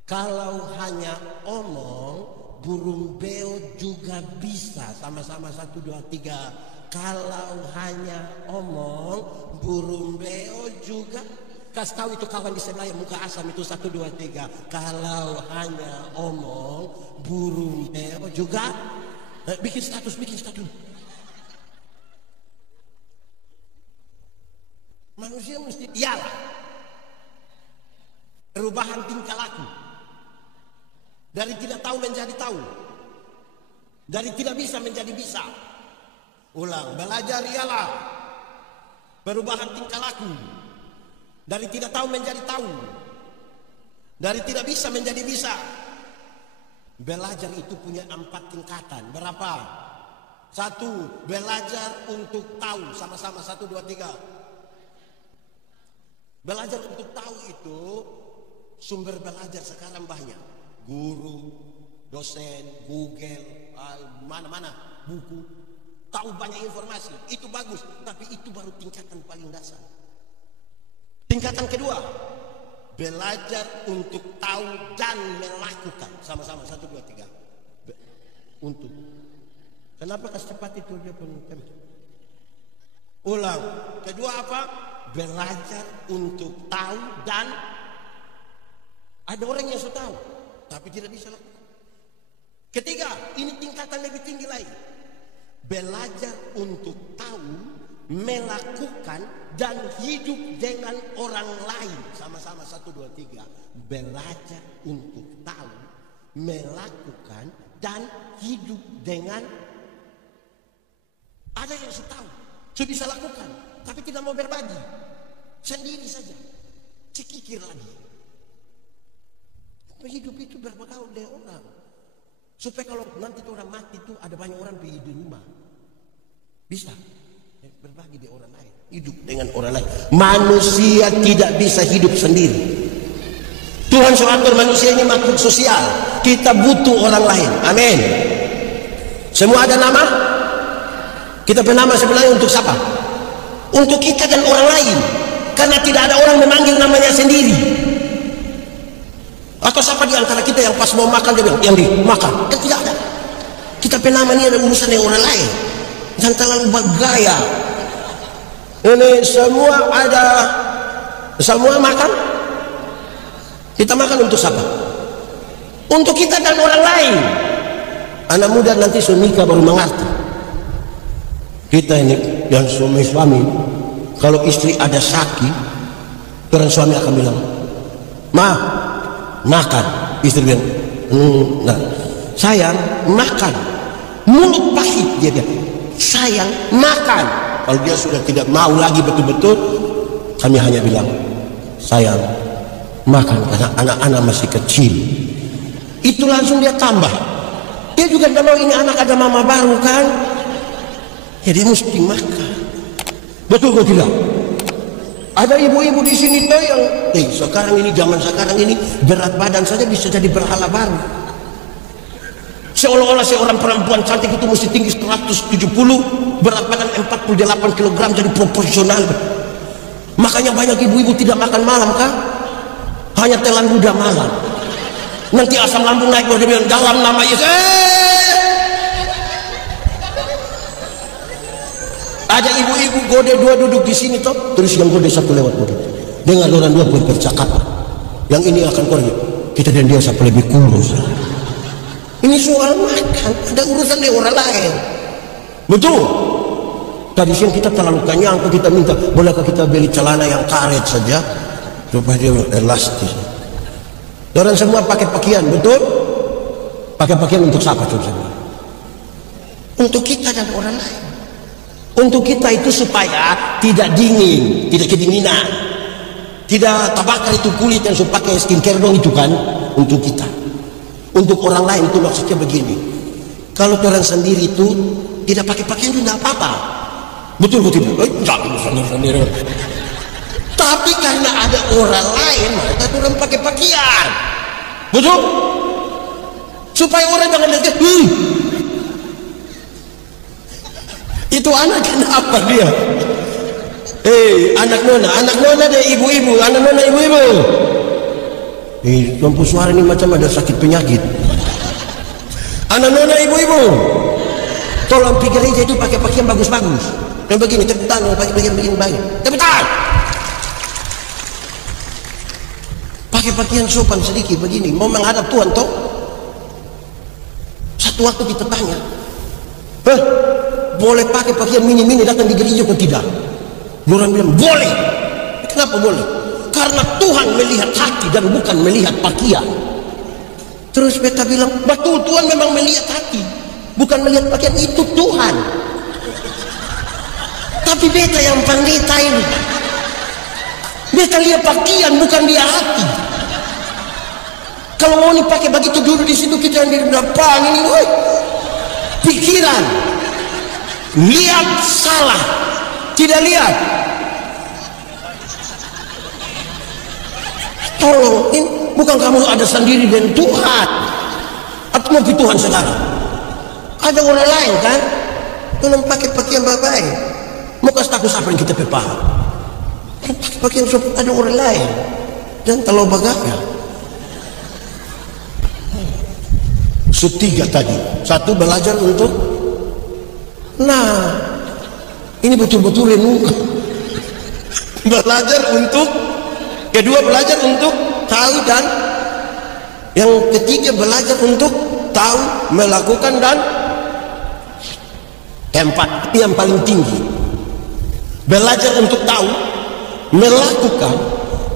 kalau hanya omong, burung beo juga bisa. Sama-sama 1, 2, 3. Kalau hanya omong, burung beo juga. Kasih tahu itu kawan di sebelah yang muka asam itu 1, 2, 3. Kalau hanya omong, burung beo juga. Bikin status. Manusia mesti iyalah. Perubahan tingkah laku. Dari tidak tahu menjadi tahu. Dari tidak bisa menjadi bisa. Ulang, belajar ialah perubahan tingkah laku. Dari tidak tahu menjadi tahu. Dari tidak bisa menjadi bisa. Belajar itu punya 4 tingkatan. Berapa? 1, belajar untuk tahu. Sama-sama 1, 2, 3. Belajar untuk tahu itu sumber belajar sekarang banyak. Guru, dosen, Google, mana-mana, buku, tahu banyak informasi, itu bagus, tapi itu baru tingkatan paling dasar. Tingkatan kedua, belajar untuk tahu dan melakukan. Sama-sama 1, 2, 3. Untuk Kenapa secepat itu dia pun ulang. Kedua apa? Belajar untuk tahu, dan ada orang yang sudah tahu tapi tidak bisa lakukan. Ketiga, ini tingkatan lebih tinggi lagi. Belajar untuk tahu, melakukan, dan hidup dengan orang lain. Sama-sama, 1, 2, 3. Belajar untuk tahu, melakukan, dan hidup dengan. Ada yang sudah tahu, sudah bisa lakukan, tapi tidak mau berbagi, sendiri saja, cikikir lagi. Hidup itu bergaul dengan orang, supaya kalau nanti orang mati itu ada banyak orang di rumah, bisa berbagi dengan orang lain, hidup dengan orang lain. Manusia tidak bisa hidup sendiri. Tuhan suatur manusia ini makhluk sosial. Kita butuh orang lain. Amin. Semua ada nama. Kita bernama sebenarnya untuk siapa? Untuk kita dan orang lain. Karena tidak ada orang memanggil namanya sendiri. Atau siapa di antara kita yang pas mau makan dia bilang, yang dimakan? Kan tidak ada. Kita bernama ini ada urusan dengan orang lain. Jangan terlalu bergaya. Ini semua ada. Semua makan. Kita makan untuk siapa? Untuk kita dan orang lain. Anak muda nanti sudah nikah baru mengerti. Kita ini yang suami-suami, kalau istri ada sakit, orang suami akan bilang, "Ma, makan." Istri bilang, "Nah, sayang, makan." Mulut pahit dia bilang, "Sayang, makan." Kalau dia sudah tidak mau lagi betul-betul, kami hanya bilang, "Sayang, makan karena anak-anak masih kecil." Itu langsung dia tambah. Dia juga tidak mau ini anak ada mama baru kan. Jadi mesti makan. Betul kok tidak? Ada ibu-ibu di sini tuh yang sekarang ini, zaman sekarang ini, berat badan saja bisa jadi berhala baru. Seolah-olah seorang perempuan cantik itu mesti tinggi 170, berat badan 48 kg, jadi proporsional. Makanya banyak ibu-ibu tidak makan malam kan? Hanya telan muda malam. Nanti asam lambung naik, dia bilang dalam nama Yesus. Ada ibu-ibu gode dua duduk di sini toh, terus yang gode satu lewat gode. Dengar orang dua bercakap. Yang ini akan korek. Kita dan dia siapa lebih kurus. Ini soal makan, ada urusan dengan orang lain. Betul. Tadi siang kita terlalu kenyang, kita minta bolehkah kita beli celana yang karet saja supaya dia elastis. Orang semua pakai pakaian, betul? Pakai pakaian untuk siapa coba? Untuk kita dan orang lain. Untuk kita itu supaya tidak dingin, tidak kedinginan, tidak terbakar itu kulit yang suka pakai skincare dong itu kan. Untuk kita, untuk orang lain itu maksudnya begini. Kalau orang sendiri itu tidak pakai pakaian itu tidak apa-apa, betul betul. Jangan sendiri. Tapi karena ada orang lain, maka orang pakai pakaian, betul. Supaya orang jangan lihat, itu anak kenapa dia? Anak nona deh ibu-ibu, anak nona ibu-ibu. Lampu suara ini macam ada sakit penyakit. Anak nona ibu-ibu, tolong pikir aja itu pakai pakaian bagus-bagus. Dan begini, cepetan, pakai pakaian begini, cepetan. Pakai pakaian sopan sedikit begini, mau menghadap Tuhan toh. Satu waktu kita tanya, boleh pakai pakaian mini-mini datang di gereja atau tidak? Orang bilang boleh. Kenapa boleh? Karena Tuhan melihat hati dan bukan melihat pakaian. Terus beta bilang, betul, Tuhan memang melihat hati, bukan melihat pakaian. Itu Tuhan. Tapi beta yang pendeta ini, beta lihat pakaian bukan dia hati. Kalau mau dipakai begitu dulu di situ, kita yang di depan ini, pikiran. Lihat salah, tidak lihat. Tolong, ini bukan kamu ada sendiri dengan Tuhan, atau mau ke Tuhan sekarang? Ada orang lain kan? Tolong pakai pakaian baik-baik. Mau kasih tahu siapa yang kita paham? Pakai pakaian sopan, ada orang lain. Dan terlalu bagaya. Setiga tadi. Satu, belajar untuk Nah, ini betul-betul renungkan. Belajar untuk, kedua belajar untuk tahu, dan yang ketiga belajar untuk tahu, melakukan, dan keempat yang paling tinggi, belajar untuk tahu, melakukan,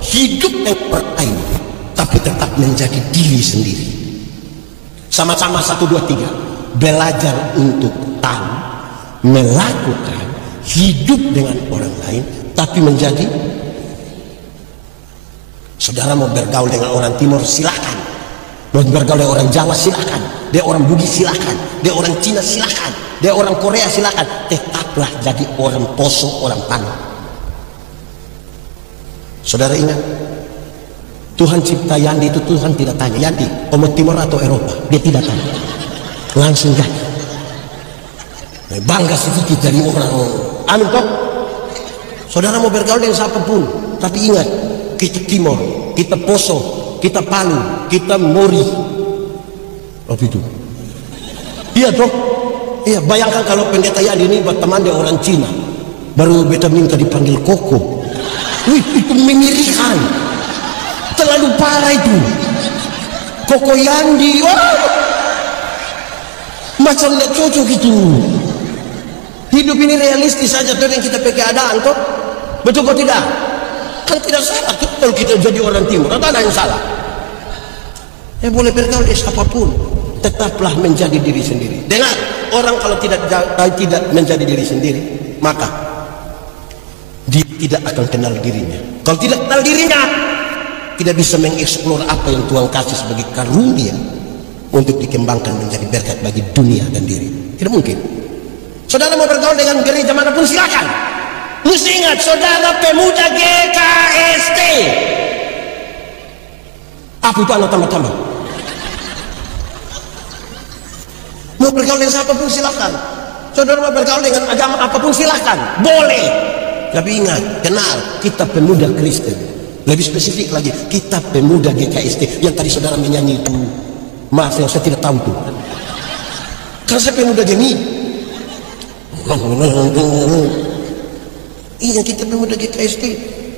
hidup yang berlain, tapi tetap menjadi diri sendiri. Sama-sama 1, 2, 3. Belajar untuk tahu, melakukan, hidup dengan orang lain, tapi menjadi. Saudara mau bergaul dengan orang Timur, silakan. Mau bergaul dengan orang Jawa, silakan. Dia orang Bugis, silakan. Dia orang Cina, silakan. Dia orang Korea, silakan. Tetaplah jadi orang Poso, orang Palu. Saudara ingat, Tuhan cipta Yandi itu, Tuhan tidak tanya, Yandi, kamu Timur atau Eropa? Dia tidak tanya. Langsung jadi. Bangga sedikit dari orang. Amin toh? Saudara mau bergaul dengan siapapun, tapi ingat, kita Timur, kita Poso, kita Palu, kita Mori. Oh itu. Iya toh? Iya, bayangkan kalau pendeta Yandi ini berteman dengan orang Cina, baru beta minta dipanggil Koko. Wih, itu mengirikan. Terlalu parah itu. Koko Yandi, macam tidak cocok itu. Hidup ini realistis saja tuh yang kita pakai keadaan toh. Betul atau tidak? Kan tidak salah tuh kalau kita jadi orang Timur, atau ada yang salah? Ya boleh bergaul dengan siapapun, tetaplah menjadi diri sendiri. Dengar, orang kalau tidak menjadi diri sendiri, maka dia tidak akan kenal dirinya. Kalau tidak kenal dirinya, tidak bisa mengeksplor apa yang Tuhan kasih sebagai karunia untuk dikembangkan menjadi berkat bagi dunia dan diri. Tidak mungkin. Saudara mau bergaul dengan gereja manapun, silakan. Mesti ingat, saudara pemuda GKST. Apa itu anak tambah-tambah? Mau bergaul dengan siapapun, silakan. Saudara mau bergaul dengan agama apapun, silakan. Boleh. Tapi ingat, kenal, kita pemuda Kristen. Lebih spesifik lagi, kita pemuda GKST. Yang tadi saudara menyanyi itu, maaf yang saya tidak tahu itu. Karena saya pemuda gini. Iya, kita pemuda GKST.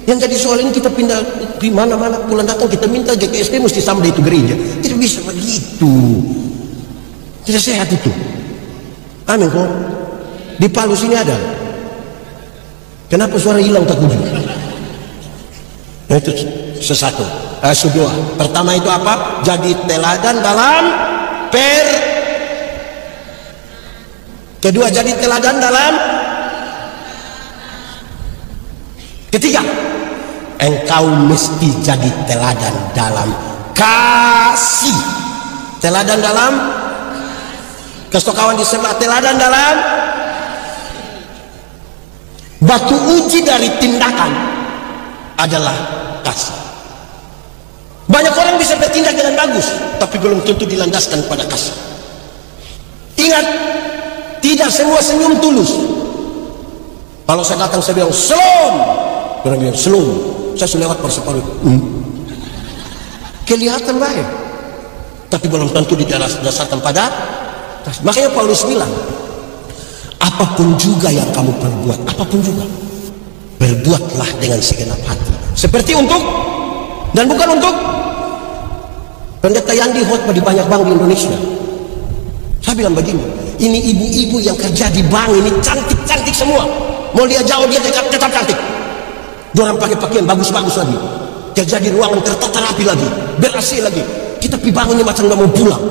Yang jadi soal ini, kita pindah di mana-mana, bulan datang kita minta GKST mesti sama di itu gereja. Tidak bisa begitu. Tidak sehat itu. Amin kok. Di Palu sini ada. Kenapa suara hilang tak kunjung? Nah, itu sesuatu. Kedua. Pertama itu apa? Jadi teladan dalam Kedua, jadi teladan dalam. Ketiga, engkau mesti jadi teladan dalam kasih. Teladan dalam. Kasih kawan di sebelah, teladan dalam. Batu uji dari tindakan adalah kasih. Banyak orang bisa bertindak dengan bagus, tapi belum tentu dilandaskan pada kasih. Ingat, tidak semua senyum tulus. Kalau saya datang saya bilang selom, orang bilang selom, saya sudah lewat perseparuh. Kelihatan baik, tapi belum tentu didasarkan pada kasih. Makanya Paulus bilang, apapun juga yang kamu perbuat, apapun juga, berbuatlah dengan segenap hati, seperti untuk dan bukan untuk. Pendeta Yandi khotbah di banyak bank di Indonesia. Saya bilang begini, ini ibu-ibu yang kerja di bank ini cantik-cantik semua. Mau dia jauh dia tetap cantik. Dorang pakai pakaian bagus-bagus lagi. Kerja di ruangan tertata rapi lagi, ber-AC lagi. Kita pi bangunnya macam nggak mau pulang,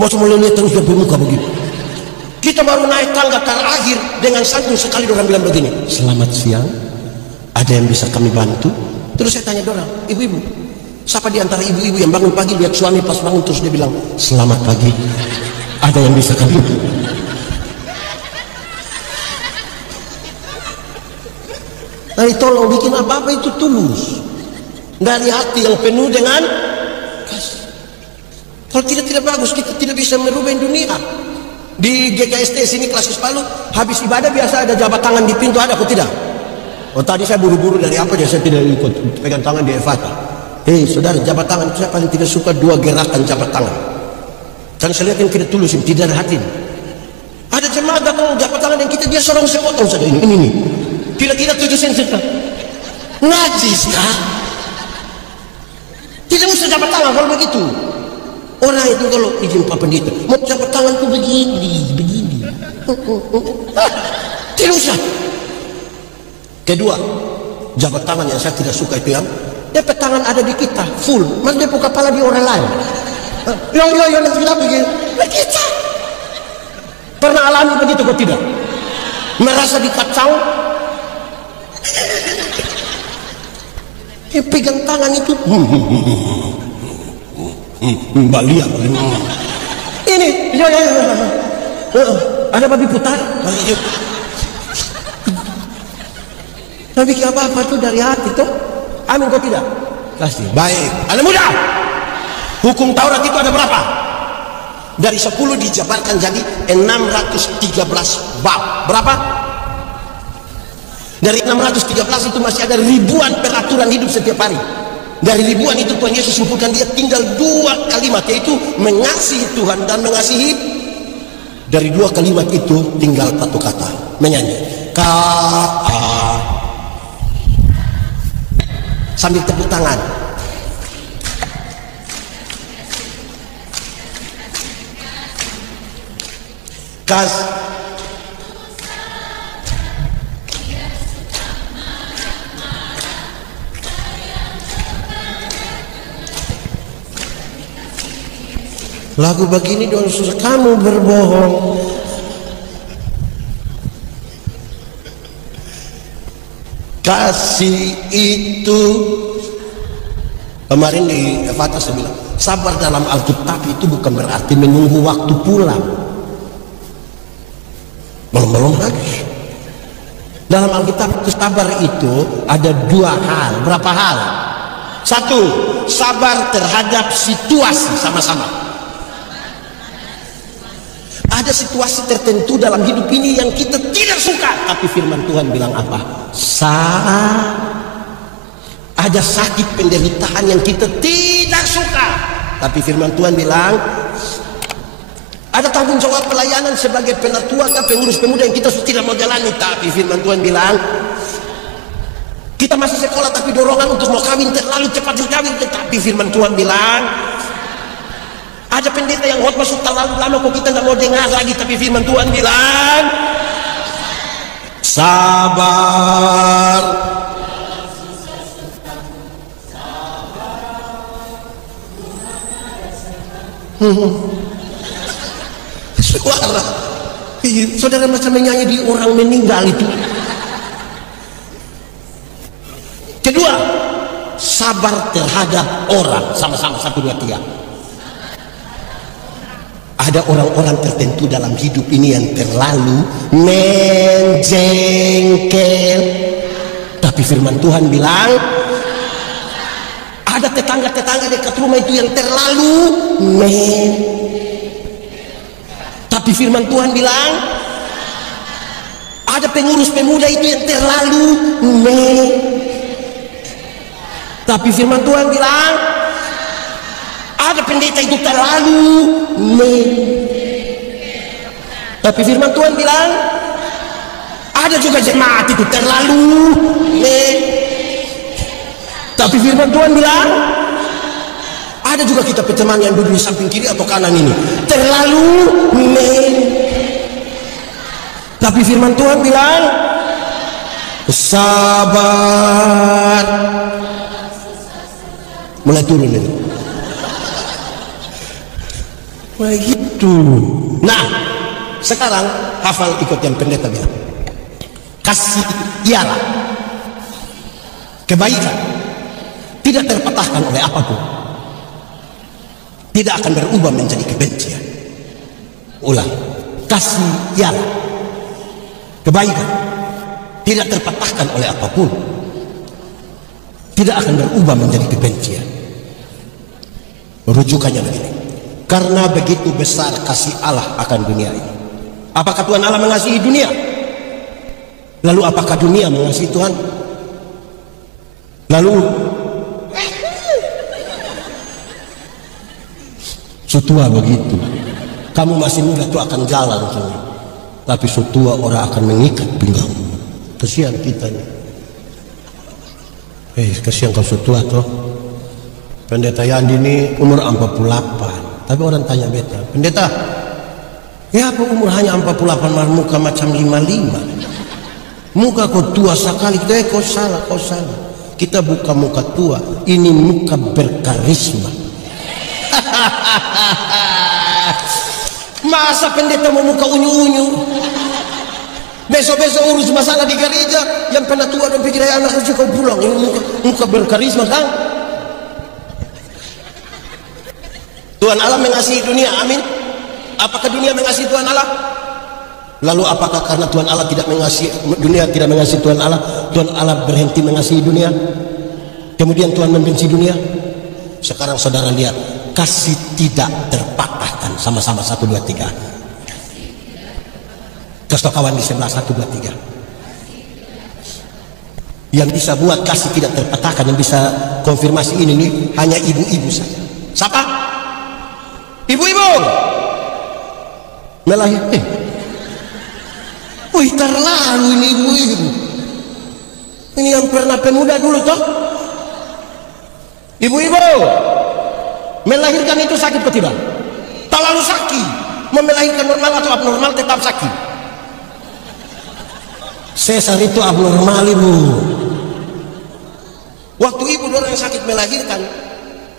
macam mau lihat terus dia bermuka begitu. Kita baru naik tangga terakhir dengan santun sekali dorang bilang begini, selamat siang, ada yang bisa kami bantu? Terus saya tanya dorang, ibu-ibu, siapa di antara ibu-ibu yang bangun pagi lihat suami pas bangun terus dia bilang selamat pagi, ada yang bisa kami bantu? Nah, tolong bikin apa-apa itu tulus dari hati yang penuh dengan kasih. Kalau tidak bagus, kita tidak bisa merubah dunia. Di GKST sini Klasis Palu, habis ibadah biasa ada jabat tangan di pintu, ada atau tidak? Oh tadi saya buru-buru dari apa ya, saya tidak ikut pegang tangan di Evata. Saudara, jabat tangan saya paling tidak suka dua gerakan jabat tangan. Kan saya lihat yang tidak tulus, tidak ada hati. Ada jemaat datang jabat tangan yang kita, dia sorong sepotong saja ini. Kira-kira 7 cm. Najis kah? Tidak usah jabat tangan kalau begitu. Orang itu kalau izin Pak Pendeta, mau jabat tanganku begini. Tidak usah. Kedua, jabat tangan yang saya tidak suka itu yang jabat tangan ada di kita full, mas dia buka kepala di orang lain. Yo nanti kita begini. Kita pernah alami begitu kok tidak? Merasa dikacau? Pegang tangan itu. Mbak lihat ini. Yo. Ada babi putar. Tapi apa tuh dari hati tuh. Amin kok tidak? Pasti. Baik. Anak muda. Hukum Taurat itu ada berapa? Dari 10 dijabarkan jadi 613 bab. Berapa? Dari 613 itu masih ada ribuan peraturan hidup setiap hari. Dari ribuan itu Tuhan Yesus simpulkan dia tinggal 2 kalimat, yaitu mengasihi Tuhan dan mengasihi. Dari 2 kalimat itu tinggal 1 kata, menyanyi sambil tepuk tangan. Lagu begini dong, susah kamu berbohong. Kasih itu kemarin di Fatah saya bilang, sabar dalam Alkitab itu bukan berarti menunggu waktu pulang. Belum lagi. Dalam Alkitab itu sabar itu ada 2 hal. Berapa hal? 1, sabar terhadap situasi sama-sama. Ada situasi tertentu dalam hidup ini yang kita tidak suka, tapi firman Tuhan bilang apa? Ada sakit penderitaan yang kita tidak suka, tapi firman Tuhan bilang ada tanggung jawab pelayanan sebagai penatua atau pengurus pemuda yang kita tidak mau jalani, tapi firman Tuhan bilang kita masih sekolah tapi dorongan untuk mau kawin terlalu cepat dikawin, tetapi firman Tuhan bilang ada pendeta yang hot masuk terlalu lama kok kita nggak mau dengar lagi, tapi firman Tuhan bilang sabar. Suara saudara macam menyanyi di orang meninggal itu. Kedua, sabar terhadap orang. Sama-sama 1, 2, 3. Ada orang-orang tertentu dalam hidup ini yang terlalu menjengkel, tapi firman Tuhan bilang ada tetangga-tetangga dekat rumah itu yang terlalu tapi firman Tuhan bilang ada pengurus pemuda itu yang terlalu tapi firman Tuhan bilang ada pendeta itu terlalu tapi firman Tuhan bilang ada juga jemaat itu terlalu tapi firman Tuhan bilang ada juga kita teman yang duduk di samping kiri atau kanan ini terlalu tapi firman Tuhan bilang sabar. Mulai turun ini. Mulai gitu. Nah, sekarang hafal ikut yang pendeta bilang. Kasih ialah kebaikan tidak terpatahkan oleh apapun, tidak akan berubah menjadi kebencian. Ulang, kasih ialah kebaikan tidak terpatahkan oleh apapun, tidak akan berubah menjadi kebencian. Rujukannya begini, karena begitu besar kasih Allah akan dunia ini. Apakah Tuhan Allah mengasihi dunia? Lalu apakah dunia mengasihi Tuhan? Lalu setua begitu, kamu masih muda tuh akan jalan semua. Tapi sutua orang akan mengikat pinggang. Kesian kita nih. Kesian kau sutua tuh. Pendeta Yandi ini umur 48. Tapi orang tanya beta, pendeta, ya apa umur hanya 48 muka macam 55? Muka kau tua sekali. Kita kau salah. Kita bukan muka tua, ini muka berkarisma. Masa pendeta mau muka unyu-unyu? Besok-besok urus masalah di gereja, yang pernah tua dan pikir anak harus kau pulang. Ini muka berkarisma kan? Tuhan Allah mengasihi dunia, amin. Apakah dunia mengasihi Tuhan Allah? Lalu apakah karena Tuhan Allah tidak mengasihi dunia, tidak mengasihi Tuhan Allah berhenti mengasihi dunia? Kemudian Tuhan membenci dunia? Sekarang saudara lihat, kasih tidak terpatahkan. Sama-sama 1, 2, 3. Kasih kawan di sebelah 1, 2, 3. Yang bisa buat kasih tidak terpatahkan, yang bisa konfirmasi ini nih, hanya ibu-ibu saja. Siapa? Ibu-ibu melahirkan. Wih, terlalu ini ibu-ibu. Ini yang pernah pemuda dulu toh. Ibu-ibu melahirkan itu sakit atau tidak? Terlalu sakit. Melahirkan normal atau abnormal tetap sakit. Sesar itu abnormal, ibu. Waktu ibu orang yang sakit melahirkan,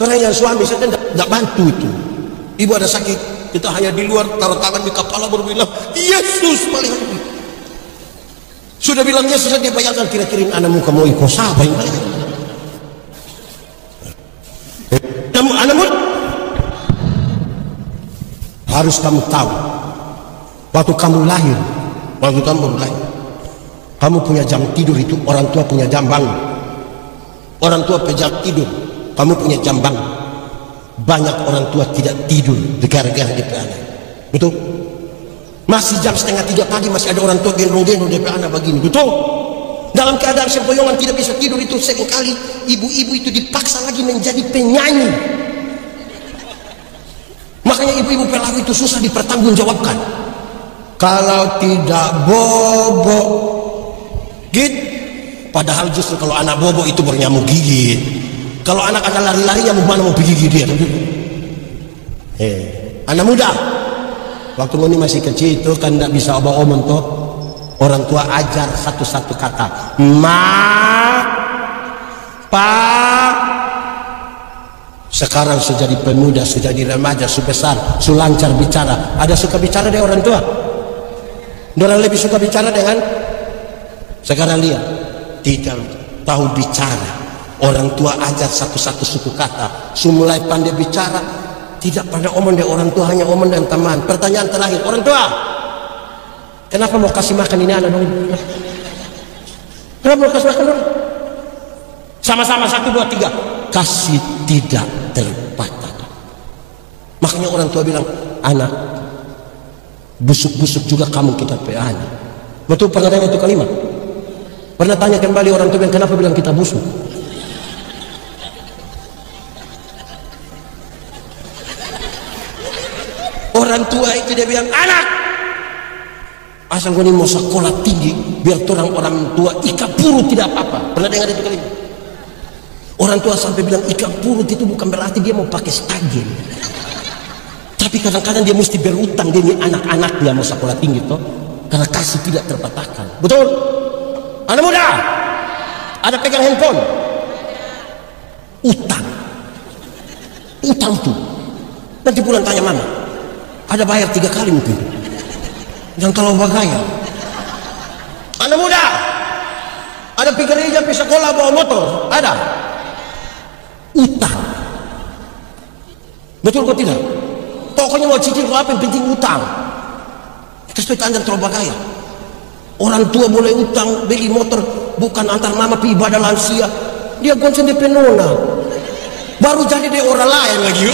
orang yang suami saya tidak bantu itu. Ibu ada sakit, kita hanya di luar taruh tangan di kepala berbilang, Yesus melahirkan. Sudah bilang Yesus, dia bayangkan kira-kira anakmu kamu ikut siapa yang melahirkan? Anakmu harus kamu tahu, waktu kamu lahir, kamu punya jam tidur itu, orang tua punya jam bangun. Orang tua punya jam tidur, kamu punya jam bangun. Banyak orang tua tidak tidur gara-gara DP anak. Betul? Masih jam 2:30 pagi masih ada orang tua gendong-gendong DP anak begini. Betul? Dalam keadaan sempoyongan tidak bisa tidur itu, seringkali ibu-ibu itu dipaksa lagi menjadi penyanyi. Makanya ibu-ibu pelaku itu susah dipertanggungjawabkan. Kalau tidak bobo gigit, padahal justru kalau anak bobo itu bernyamuk gigit. Kalau anak ada lari-lari, yang mana mau pergi dia? Anak muda, waktu ini masih kecil itu kan tidak bisa omong-omong toh. Orang tua ajar satu-satu kata, ma, pa. Sekarang sudah jadi pemuda, sudah jadi remaja, sudah besar, sudah lancar bicara. Ada suka bicara dengan orang tua? Orang lebih suka bicara dengan? Sekarang lihat, tidak tahu bicara. Orang tua ajar satu-satu suku kata, mulai pandai bicara, tidak pernah omong dengan orang tua, hanya omong dengan teman. Pertanyaan terakhir, orang tua, kenapa mau kasih makan ini anak dong? Kenapa mau kasih makan dong? Sama-sama 1, 2, 3. Kasih tidak terpatahkan. Makanya orang tua bilang, anak, busuk-busuk juga kamu kita peana. Betul, pernah dengar itu kalimat? Pernah tanya kembali orang tua bilang, kenapa bilang kita busuk? Orang tua itu dia bilang, anak, asal kau ini mau sekolah tinggi, biar orang tua ikat purut tidak apa-apa. Pernah dengar itu kali? Orang tua sampai bilang ikat purut itu bukan berarti dia mau pakai staging. Tapi kadang-kadang dia mesti berutang demi anak-anak dia mau sekolah tinggi toh, karena kasih tidak terpatahkan. Betul? Anak muda, ada pegang handphone, utang tuh. Nanti bulan tanya mama, ada bayar 3 kali mungkin. Jangan terlalu bagaya. Anak muda, ada pikir aja pergi sekolah bawa motor, ada utang. Betul kok tidak? Pokoknya mau cicil apa yang penting utang. Kesulitan dan terlalu bagaya. Orang tua boleh utang beli motor, bukan antar mama pergi ibadah lansia, dia gonceng di penona, baru jadi dia orang lain lagi.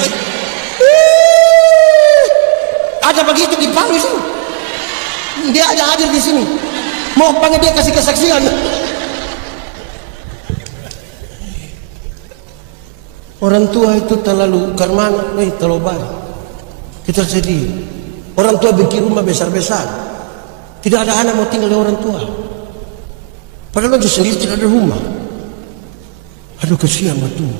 Ada begitu di Palu sini. Dia ada hadir di sini. Mau panggil dia kasih kesaksian. Orang tua itu terlalu karmana, terlalu baik. Kita sedih. Orang tua bikin rumah besar-besar. Tidak ada anak mau tinggal dengan orang tua. Padahal dia sendiri tidak ada rumah. Aduh, kesian betul.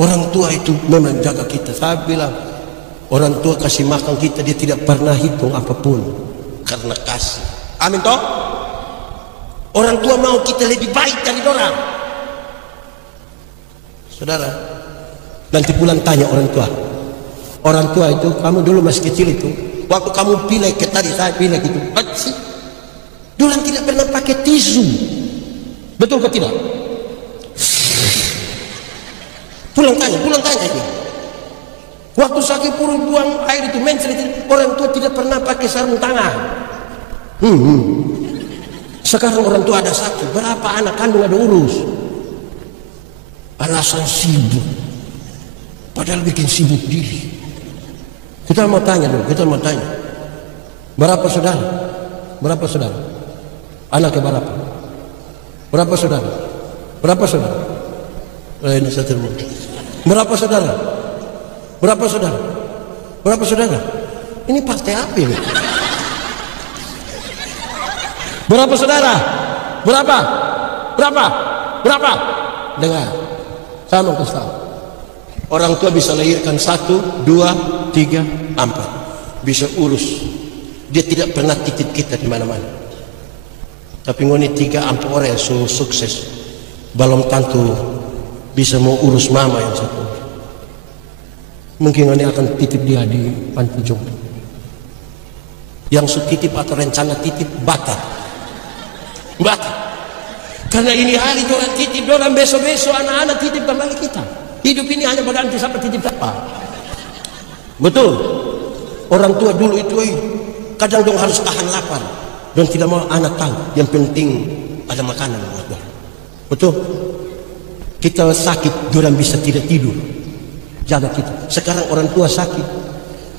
Orang tua itu memang jaga kita. Saya bilang, orang tua kasih makan kita, dia tidak pernah hitung apapun, karena kasih. Amin toh? Orang tua mau kita lebih baik dari orang. Saudara, nanti pulang tanya orang tua. Orang tua itu, kamu dulu masih kecil itu, waktu kamu pilih ke tadi saya pilih gitu, sih, orang tidak pernah pakai tisu. Betul atau tidak? Pulang tanya ini. Waktu sakit perut buang air itu mencret, orang tua tidak pernah pakai sarung tangan. Sekarang orang tua ada sakit, berapa anak kandung ada urus? Alasan sibuk, padahal bikin sibuk diri. Kita mau tanya dulu, berapa saudara? Berapa saudara? Anaknya berapa? Berapa saudara? Berapa saudara? Ini saya terima. Berapa saudara? Berapa saudara? Berapa saudara? Ini partai apa ini? Berapa saudara? Berapa? Berapa? Berapa? Dengar, saya mau kasih tahu. Orang tua bisa lahirkan 1, 2, 3, 4. Bisa urus. Dia tidak pernah titip kita di mana-mana. Tapi ngoni 3, 4 orang yang sukses, belum tentu bisa mau urus mama yang satu. Mungkin ngoni akan titip dia di panti jompo. Yang titip atau rencana titip batal. Karena ini hari orang titip, orang besok-besok anak-anak titip kembali kita. Hidup ini hanya berganti sampai titip apa. Betul. Orang tua dulu itu kadang dong harus tahan lapar dan tidak mau anak tahu. Yang penting ada makanan. Betul. Kita sakit, orang bisa tidak tidur, jaga kita. Sekarang orang tua sakit,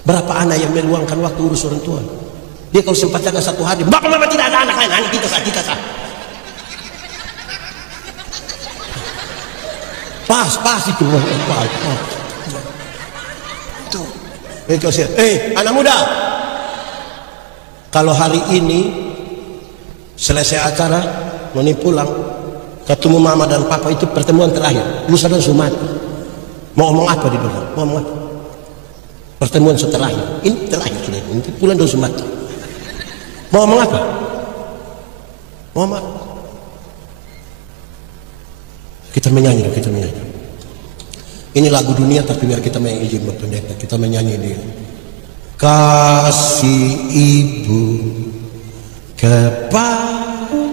berapa anak yang meluangkan waktu urus orang tua? Dia kalau sempat jaga 1 hari, bapak mama tidak ada anak lain, hanya kita sah. Pas itu. Tuh. Anak muda. Kalau hari ini selesai acara, mau pulang, ketemu mama dan papa itu pertemuan terakhir. Lusa dan Sumat. Mau ngomong apa di dalam? Mau ngomong apa? Pertemuan terakhir. Ini terakhir sudah. Ini pulang dan Sumat. Mau ngomong apa? Mau ngomong apa? Kita menyanyi. Ini lagu dunia tapi biar kita main izin berpendeta. Kita menyanyi ini. Kasih ibu kepada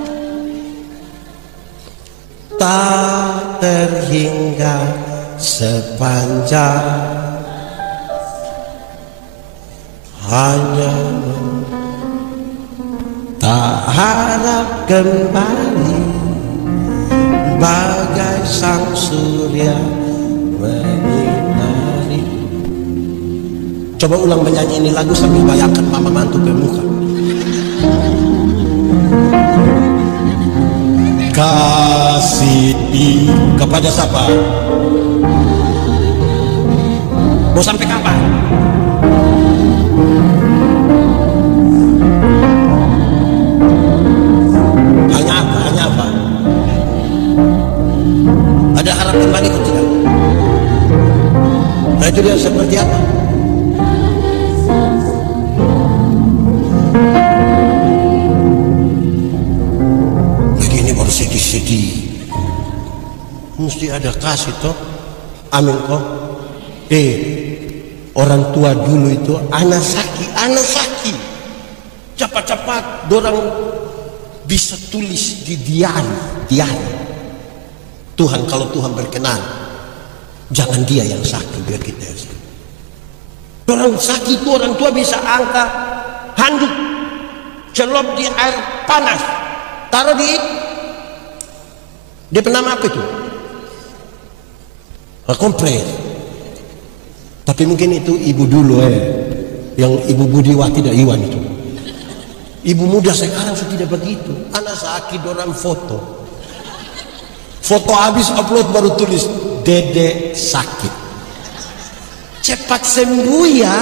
tak terhingga sepanjang hanya tak harap kembali bagai sang surya menyinari. Coba ulang menyanyi ini lagu sambil bayangkan mama mantu ke muka. Kasih kepada siapa? Mau sampai kapan? Hanya apa? Ada harap kembali ke tidak? Nah itu dia seperti apa? Begini baru sedih-sedih. Mesti ada kasih toh. Amin kok. Orang tua dulu itu anak saki. Cepat-cepat dorang bisa tulis di diari. Tuhan, kalau Tuhan berkenan, jangan dia yang sakit, biar kita yang sakit. Orang sakit itu orang tua bisa angkat handuk, celup di air panas, taruh di dia bernama apa itu? Kompres. Tapi mungkin itu ibu dulu yang ibu Budiwati dan Iwan itu. Ibu muda sekarang sudah tidak begitu. Anak sakit orang foto habis upload baru tulis Dede sakit, cepat sembuh ya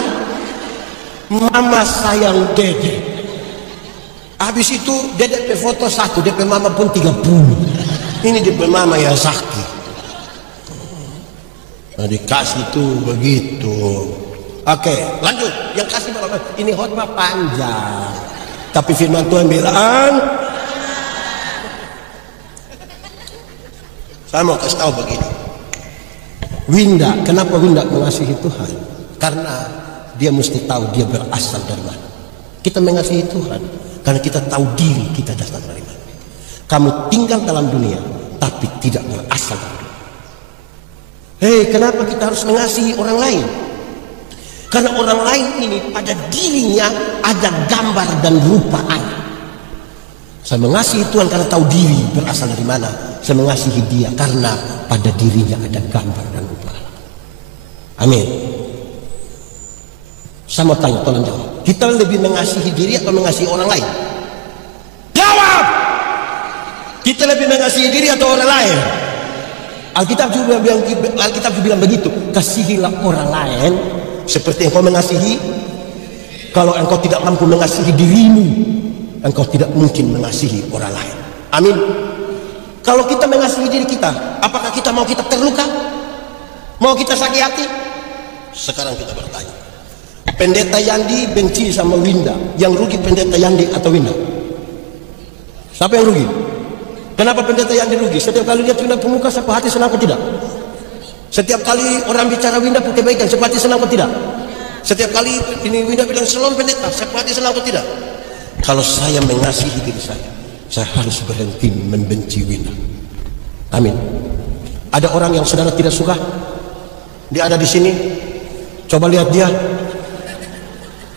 mama sayang Dede. Habis itu dia DP foto 1, DP mama pun 30. Ini DP mama yang sakit. Nah, dikasih tuh begitu. Oke, lanjut. Yang kasih berapa? Ini khotbah panjang. Tapi firman Tuhan bilang, saya mau kasih tahu begini. Winda, kenapa Winda mengasihi Tuhan? Karena dia mesti tahu dia berasal dari mana. Kita mengasihi Tuhan karena kita tahu diri kita datang dari mana. Kamu tinggal dalam dunia, tapi tidak berasal dari dunia. Hei, kenapa kita harus mengasihi orang lain? Karena orang lain ini pada dirinya ada gambar dan rupa Allah. Saya mengasihi Tuhan karena tahu diri berasal dari mana. Saya mengasihi dia karena pada dirinya ada gambar dan rupa Allah. Amin. Saya mau tanya, tolong jawab. Kita lebih mengasihi diri atau mengasihi orang lain? Jawab! Kita lebih mengasihi diri atau orang lain? Alkitab juga bilang begitu. Kasihilah orang lain seperti engkau mengasihi. Kalau engkau tidak mampu mengasihi dirimu, engkau tidak mungkin mengasihi orang lain. Amin. Kalau kita mengasihi diri kita, apakah kita mau kita terluka? Mau kita sakit hati? Sekarang kita bertanya. Pendeta Yandi benci sama Winda. Yang rugi pendeta Yandi atau Winda? Siapa yang rugi? Kenapa pendeta Yandi rugi? Setiap kali lihat Winda pemuka, siapa hati senang atau tidak? Setiap kali orang bicara Winda pun kebaikan, siapa hati senang atau tidak? Setiap kali ini Winda bilang shalom pendeta, siapa hati senang atau tidak? Kalau saya mengasihi diri saya harus berhenti membenci Winda. Amin. Ada orang yang saudara tidak suka, dia ada di sini. Coba lihat dia.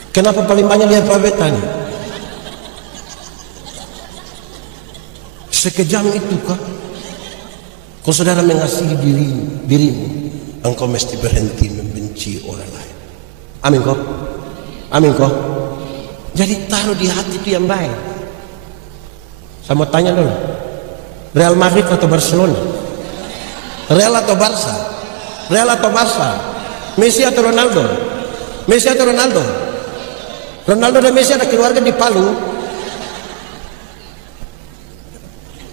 Kenapa paling banyak lihat Pak Betani? Sekejam itu kah? Kalau saudara mengasihi dirimu, engkau mesti berhenti membenci orang lain. Amin kok? Amin kok? Jadi taruh di hati itu yang baik. Saya mau tanya dulu, Real Madrid atau Barcelona? Real atau Barca? Real atau Barca? Messi atau Ronaldo? Messi atau Ronaldo? Ronaldo dan Messi ada keluarga di Palu.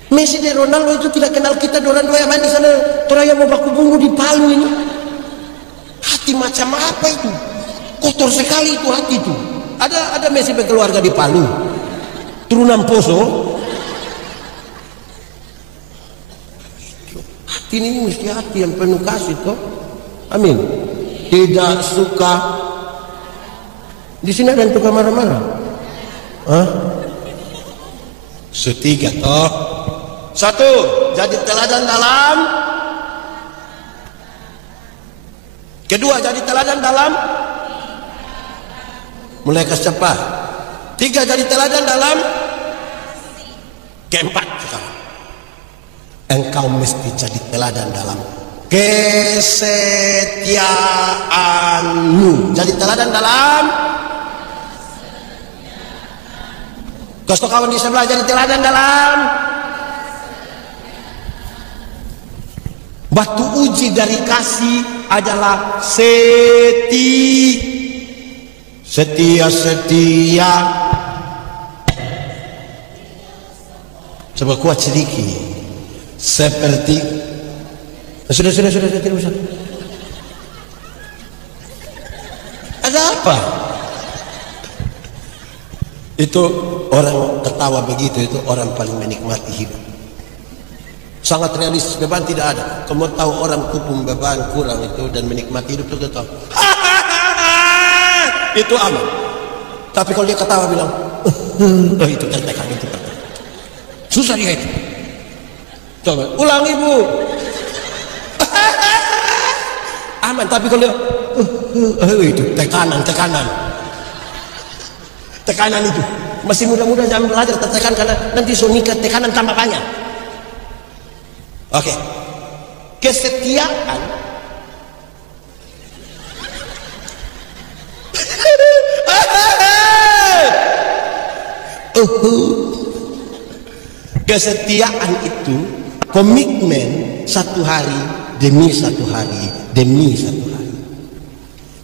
Messi dan Ronaldo itu tidak kenal kita. Orang dua yang main di sana. Toraya mau baku bungu di Palu ini. Hati macam apa itu? Kotor sekali itu hati itu. Ada Messi berkeluarga di Palu. Turunan Poso. Hati ini mesti hati yang penuh kasih toh. Amin. Tidak suka. Di sini ada yang tukang marah-marah. Hah? Setiga toh. Satu, jadi teladan dalam. Kedua, jadi teladan dalam. Mulai cepat. Tiga, jadi teladan dalam. Keempat sekarang. Engkau mesti jadi teladan dalam kesetiaanmu. Jadi teladan dalam. Kasih kawan di sebelah, jadi teladan dalam. Batu uji dari kasih adalah setia. Coba kuat sedikit. Seperti sudah tidak usah. Ada apa? Itu orang ketawa begitu, itu orang paling menikmati hidup. Sangat realistis, beban tidak ada. Kamu tahu orang kupung beban kurang itu dan menikmati hidup itu tahu. Itu aman. Tapi kalau dia ketawa bilang, oh itu tertekan, itu tertekan. Susah dia itu. Coba ulang ibu. Aman, tapi kalau dia, itu tekanan itu. Masih muda-muda jangan belajar tertekan karena nanti nikah tekanan tambah banyak. Oke. Kesetiaan kesetiaan itu komitmen satu hari demi satu hari.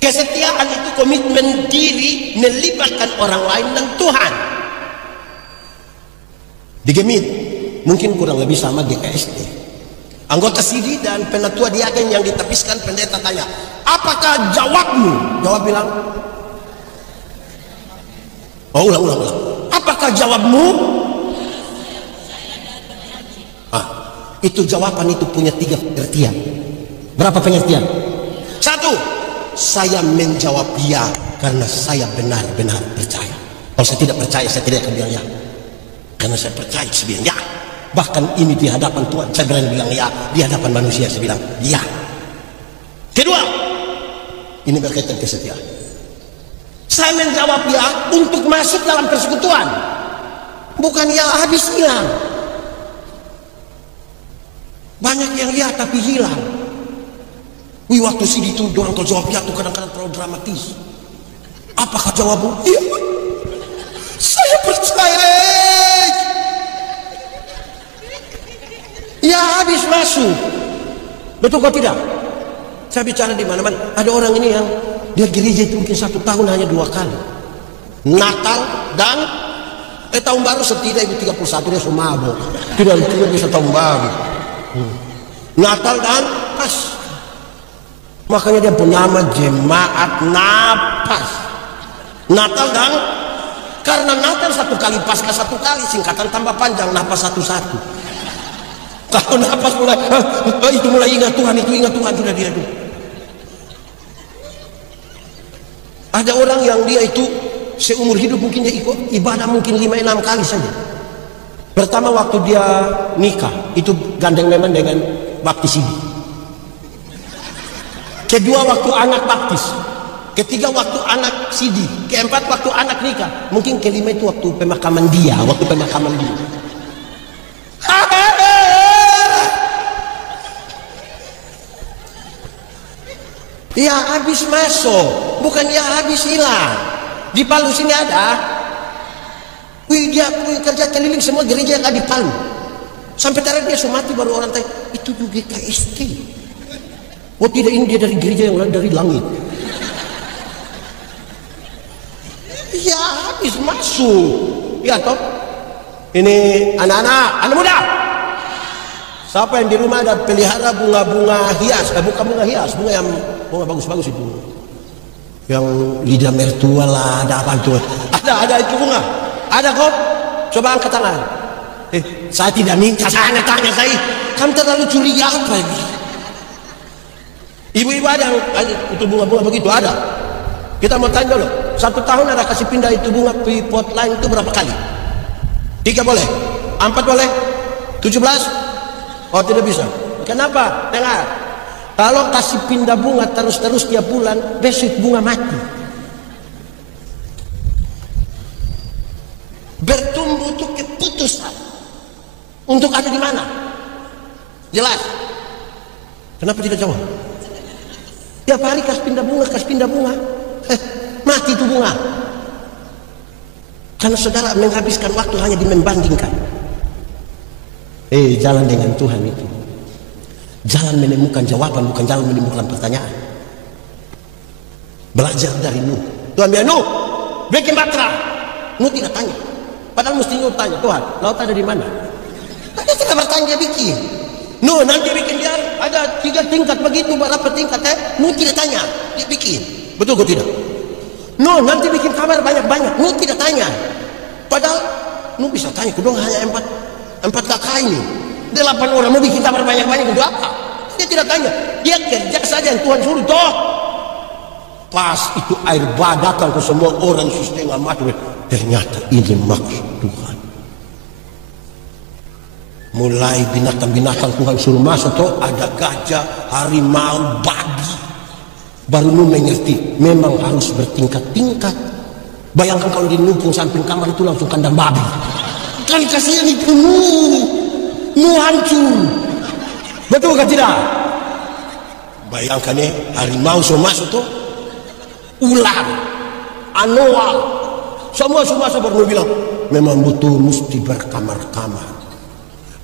Kesetiaan itu komitmen diri melibatkan orang lain dan Tuhan. Di Gemit mungkin kurang lebih sama GKSD. Anggota SIDI dan penatua diaken yang ditepiskan, pendeta tanya, apakah jawabmu? Jawab bilang, ulang. Apakah jawabmu? Itu jawaban itu punya 3 pengertian. Berapa pengertian? 1, saya menjawab ya karena saya benar-benar percaya. Kalau saya tidak percaya, saya tidak akan bilang ya. Karena saya percaya, saya bilang ya. Bahkan ini di hadapan Tuhan, saya berani bilang ya. Di hadapan manusia, saya bilang ya. Kedua, ini berkaitan kesetiaan. Saya menjawab ya untuk masuk dalam persekutuan. Bukan ya habis hilang. Banyak yang lihat tapi hilang. Waktu SIDI itu dorang kalau jawab ya tuh kadang-kadang terlalu dramatis. Apakah jawabmu? Iya, saya percaya. Ya habis masuk. Betul kok tidak? Saya bicara di mana-mana. Ada orang ini yang dia gereja itu mungkin 1 tahun hanya 2 kali. Natal dan tahun baru setidaknya 31 dia semabuk. Tidak bisa tahun baru. Natal dan pas. Makanya dia bernama Jemaat Napas. Natal dan karena Natal 1 kali, Paskah 1 kali, singkatan tambah panjang, Napas 1-1. Kalau Napas mulai itu mulai ingat Tuhan, sudah dia itu. Ada orang yang dia itu seumur hidup mungkin dia ikut ibadah mungkin 5-6 kali saja. Pertama waktu dia nikah itu gandeng memang dengan baptis ini. Kedua waktu anak baptis. Ketiga waktu anak sidi. Keempat waktu anak nikah. Mungkin kelima itu waktu pemakaman dia. Ya habis masuk, bukan ya habis hilang. Di Palu sini ada. Dia kerja keliling semua gereja yang ada di Palu. Sampai terakhir dia mati baru orang tanya, itu juga GKSD. Oh tidak, ini dia dari gereja yang dari langit. Ya habis masuk. Ya toh. Ini anak-anak, anak muda. Siapa yang di rumah ada pelihara bunga-bunga hias? Bukan bunga hias, bunga yang bunga bagus-bagus itu. Yang lidah mertua lah, ada apa itu? Ada itu bunga. Ada kok? Coba angkat tangan. Saya tidak minta, saya hanya tanya saya. Kamu terlalu curiga apa ini? Ibu-ibu ada itu bunga-bunga begitu ada. Kita mau tanya dulu. 1 tahun ada kasih pindah itu bunga di pot lain itu berapa kali? 3 boleh? 4 boleh? 17? Oh tidak bisa. Kenapa? Dengar. Kalau kasih pindah bunga terus-terus tiap bulan, besok bunga mati. Bertumbuh itu keputusan untuk ada di mana? Jelas? Kenapa tidak jawab? Tiap hari kasih pindah bunga, mati itu bunga. Karena saudara menghabiskan waktu hanya di membandingkan. Jalan dengan Tuhan itu jalan menemukan jawaban, bukan jalan menimbulkan pertanyaan. Belajar dari Nuh. Tuhan bilang, Nuh bikin batra. Nuh tidak tanya, padahal mesti Nuh tanya, Tuhan laut ada di mana? Dia tidak bertanya, dia bikin. Nuh nanti bikin dia ada 3 tingkat begitu, berapa tingkat? Nuh tidak tanya, dia bikin. Betul kok tidak? Nuh nanti bikin kamar banyak-banyak, Nuh tidak tanya. Padahal Nuh bisa tanya, kedua hanya 4 kakak ini, 8 orang mau bikin kamar banyak-banyak untuk apa? Dia tidak tanya, dia kerja saja yang Tuhan suruh toh. Pas itu air bah datang ke semua orang setengah mati. Ternyata ini maksud Tuhan. Mulai binatang-binatang Tuhan suruh masuk toh, ada gajah, harimau, babi. Baru Nuh mengerti, memang harus bertingkat-tingkat. Bayangkan kalau di numpung samping kamar itu langsung kandang babi. Kan kasihan itu Nuh hancur. Betul kan tidak? Bayangkan harimau semua masuk tuh, ular, anoa, semua baru bilang memang betul mesti berkamar-kamar.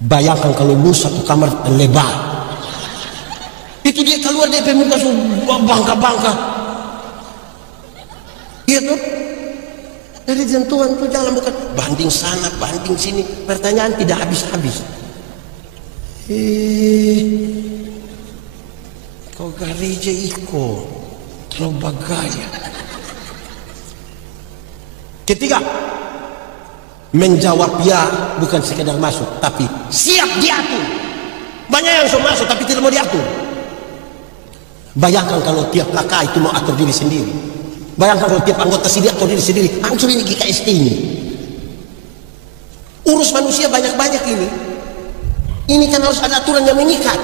Bayangkan kalau lu satu kamar lebar, itu dia keluar dari muka bangka-bangka. Iya tuh. Dari jantungan itu jalan, bukan banding sana, banding sini. Pertanyaan tidak habis-habis. Kau gereja iko terlalu bagaya. Ketiga, menjawab ya bukan sekedar masuk, tapi siap diatur. Banyak yang sudah masuk tapi tidak mau diatur. Bayangkan kalau tiap kakak itu mau atur diri sendiri. Bayangkan kalau tiap anggota sini atur diri sendiri. Hancur ini GKST ini. Urus manusia banyak-banyak ini. Ini kan harus ada aturan yang mengikat.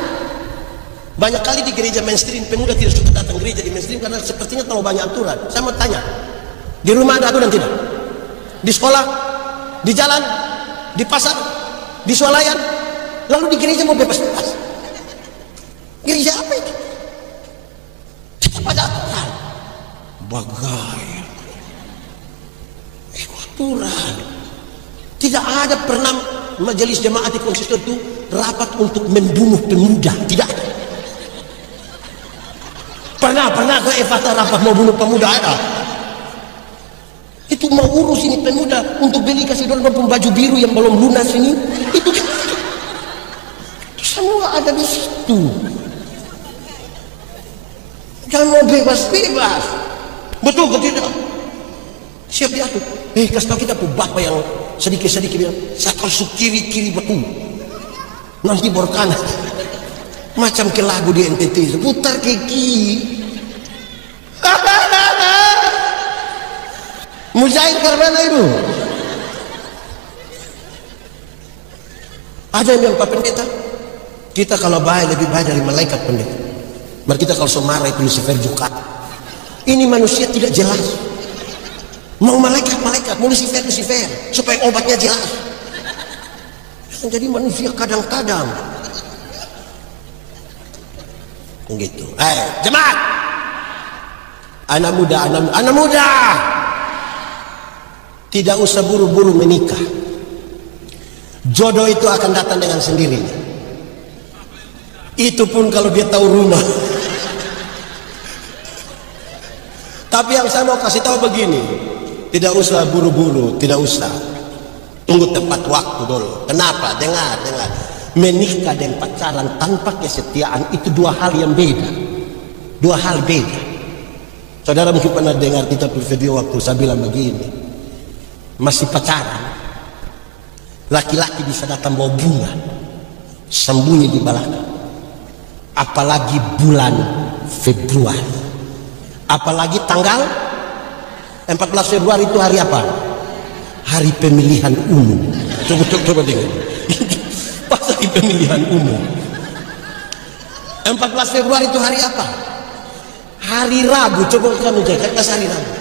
Banyak kali di gereja mainstream pemuda tidak suka datang gereja di mainstream karena sepertinya terlalu banyak aturan. Saya mau tanya, di rumah ada aturan tidak? Di sekolah, di jalan, di pasar, di swalayan, lalu di gereja mau bebas-bebas. Gereja apa itu? Tetap ada aturan. Bagaya. Aturan. Tidak ada pernah majelis jemaat di konsisten itu rapat untuk membunuh pemuda. Tidak ada. Pernah ke Evata rapat mau bunuh pemuda ada. Itu mau urus ini pemuda untuk beli kasih dorong baju biru yang belum lunas ini. Itu semua ada di situ. Jangan mau bebas-bebas. Betul ke tidak? Siap diatur. Kasih tahu kita pun bapak yang sedikit-sedikit bilang, saya kalau kiri betul. Nanti baru kanan. Macam ke lagu di NTT, putar ke kiri. Mujahid karena itu. Ada yang bilang, Pak Pendeta, kita kalau baik lebih baik dari malaikat pendeta. Mari kita kalau marah itu Lucifer juga. Ini manusia tidak jelas. Mau malaikat, mau Lucifer, supaya obatnya jelas. Jadi manusia kadang-kadang gitu. Jemaat, anak muda, tidak usah buru-buru menikah. Jodoh itu akan datang dengan sendirinya. Itu pun kalau dia tahu rumah. Tapi yang saya mau kasih tahu begini, tidak usah buru-buru, tidak usah. Tunggu tepat waktu dulu. Kenapa? Dengar. Menikah dan pacaran tanpa kesetiaan itu dua hal yang beda. Dua hal beda. Saudara mungkin pernah dengar kita video waktu saya bilang begini. Masih pacaran, laki-laki bisa datang bawa bunga, sembunyi di belakang. Apalagi bulan Februari. Apalagi tanggal 14 Februari itu hari apa? Hari pemilihan umum. Coba dengar. Pas hari pemilihan umum. 14 Februari itu hari apa? Hari Rabu. Coba kamu jaga pas hari Rabu.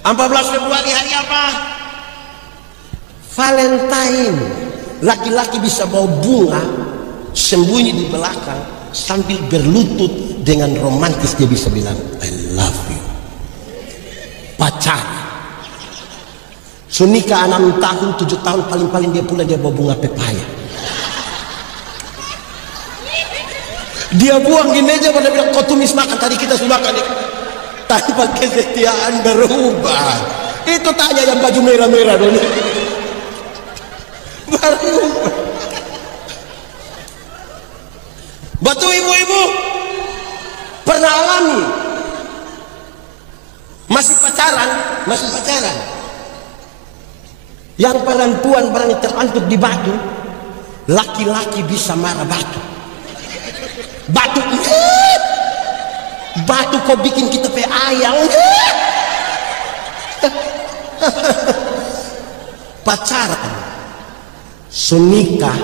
14 Februari hari apa? Valentine. Laki-laki bisa bawa bunga, sembunyi di belakang, sambil berlutut dengan romantis dia bisa bilang I love you. Pacar. Sunika 6 tahun, 7 tahun paling-paling dia pulang dia bawa bunga pepaya. Dia buang di meja pada bilang kau tumis makan tadi kita sudah makan. Tanpa kesetiaan berubah. Itu tanya yang baju merah-merah dulu. Berubah. Betul ibu-ibu pernah alami masih pacaran yang perempuan berani terantuk di batu, laki-laki bisa marah batu kok bikin kita pe ayang. Pacaran sunikah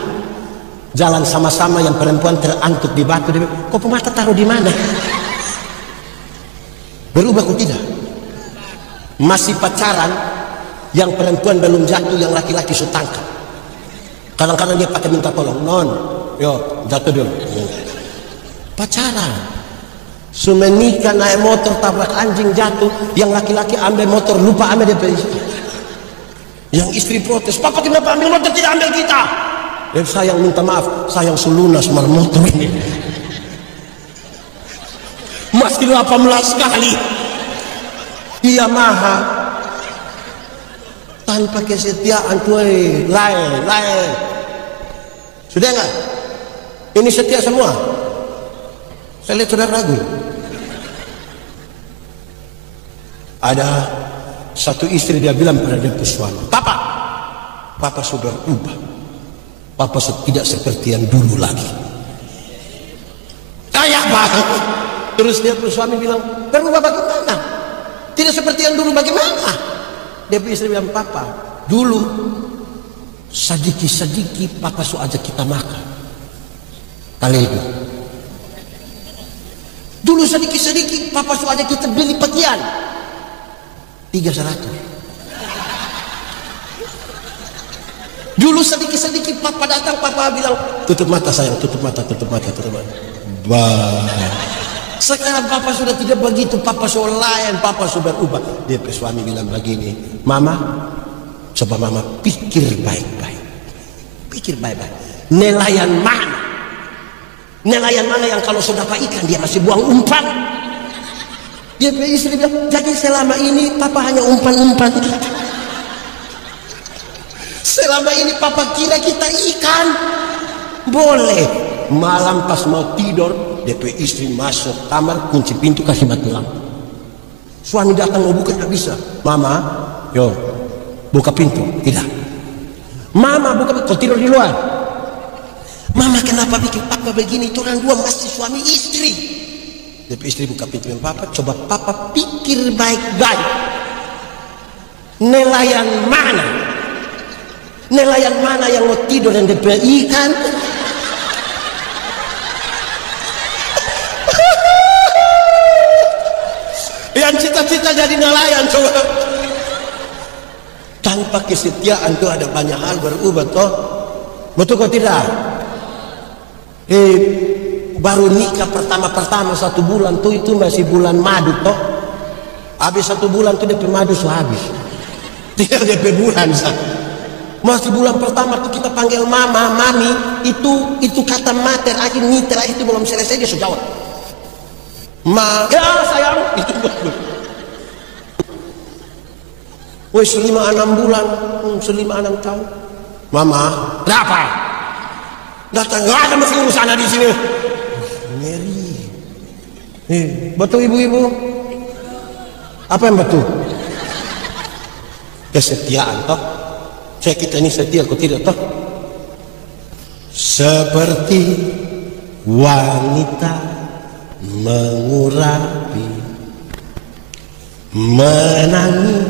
jalan sama-sama yang perempuan terantuk di batu, dia bilang, kok pemata taruh di mana? Berubah kok tidak? Masih pacaran, yang perempuan belum jatuh, yang laki-laki sudah tangkap. Kadang-kadang dia pakai minta tolong, non, yo jatuh dulu. Pacaran, sumenikah naik motor tabrak anjing jatuh, yang laki-laki ambil motor lupa ambil dia pergi. Yang istri protes, papa kenapa ambil motor tidak ambil kita? Dan sayang minta maaf, sayang selunas mal motor ini masih 18 kali. Yamaha Tanpa kesetiaan tuh lain. Sudah enggak? Ini setia semua. Saya lihat saudara ragu. Ada satu istri, dia bilang pada dia suami, Papa sudah berubah. Papa tidak seperti yang dulu lagi. Kayak banget. Terus dia suami bilang, berubah bagaimana? Tidak seperti yang dulu bagaimana? Dia istri bilang, Papa, dulu sedikit-sedikit Papa ajak kita makan. Kali itu. Dulu sedikit-sedikit Papa ajak kita beli pakaian. 300. Dulu sedikit-sedikit Papa datang, Papa bilang, tutup mata sayang, tutup mata. Sekarang Papa sudah tidak begitu, Papa sudah lain, Papa sudah berubah. Dia suami bilang begini, Mama, coba Mama pikir baik-baik. Nelayan mana yang kalau sudah dapat ikan dia masih buang umpan? Dia istri bilang, jadi selama ini Papa hanya umpan-umpan. Selama ini Papa kira kita ikan. Boleh. Malam pas mau tidur, DP istri masuk kamar, kunci pintu, kasih mati lampu. Suami datang mau buka, tak bisa. Mama, yo, buka pintu. Tidak. Mama, buka pintu. Kau tidur di luar. Mama, kenapa bikin Papa begini? Itu orang dua masih suami istri. DP istri buka pintu. Papa, coba Papa pikir baik-baik. Nelayan mana yang mau tidur dan DP ikan? Yang cita-cita jadi nelayan, coba. Tanpa kesetiaan tuh ada banyak hal berubah toh. Betul kok tidak? Baru nikah pertama 1 bulan tuh itu masih bulan madu toh. Habis 1 bulan tuh DP madu sudah habis. Tinggal DP bulan sah. Masih bulan pertama tuh kita panggil mama, mami, itu kata mater aja niter itu belum selesai dia sudah jawab. Ya sayang, itu betul. Wes 5-6 bulan, 5-6 tahun. Mama, berapa? Datang, nggak ada mesti urusan di sini. Ngeri. Betul ibu-ibu? Apa yang betul? Kesetiaan toh. Saya kita ini setia, kok tidak toh? Seperti wanita mengurapi, menangis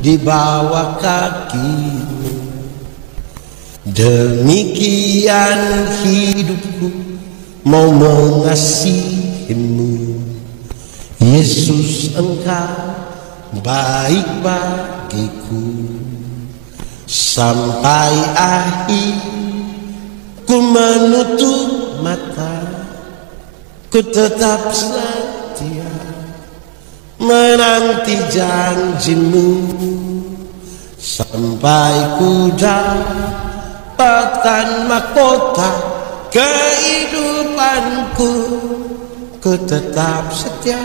di bawah kakimu. Demikian hidupku mau mengasihimu. Yesus, engkau baik bagiku. Sampai akhir ku menutup mata, ku tetap setia menanti janjimu. Sampai ku dapatkan mahkota kehidupanku, ku tetap setia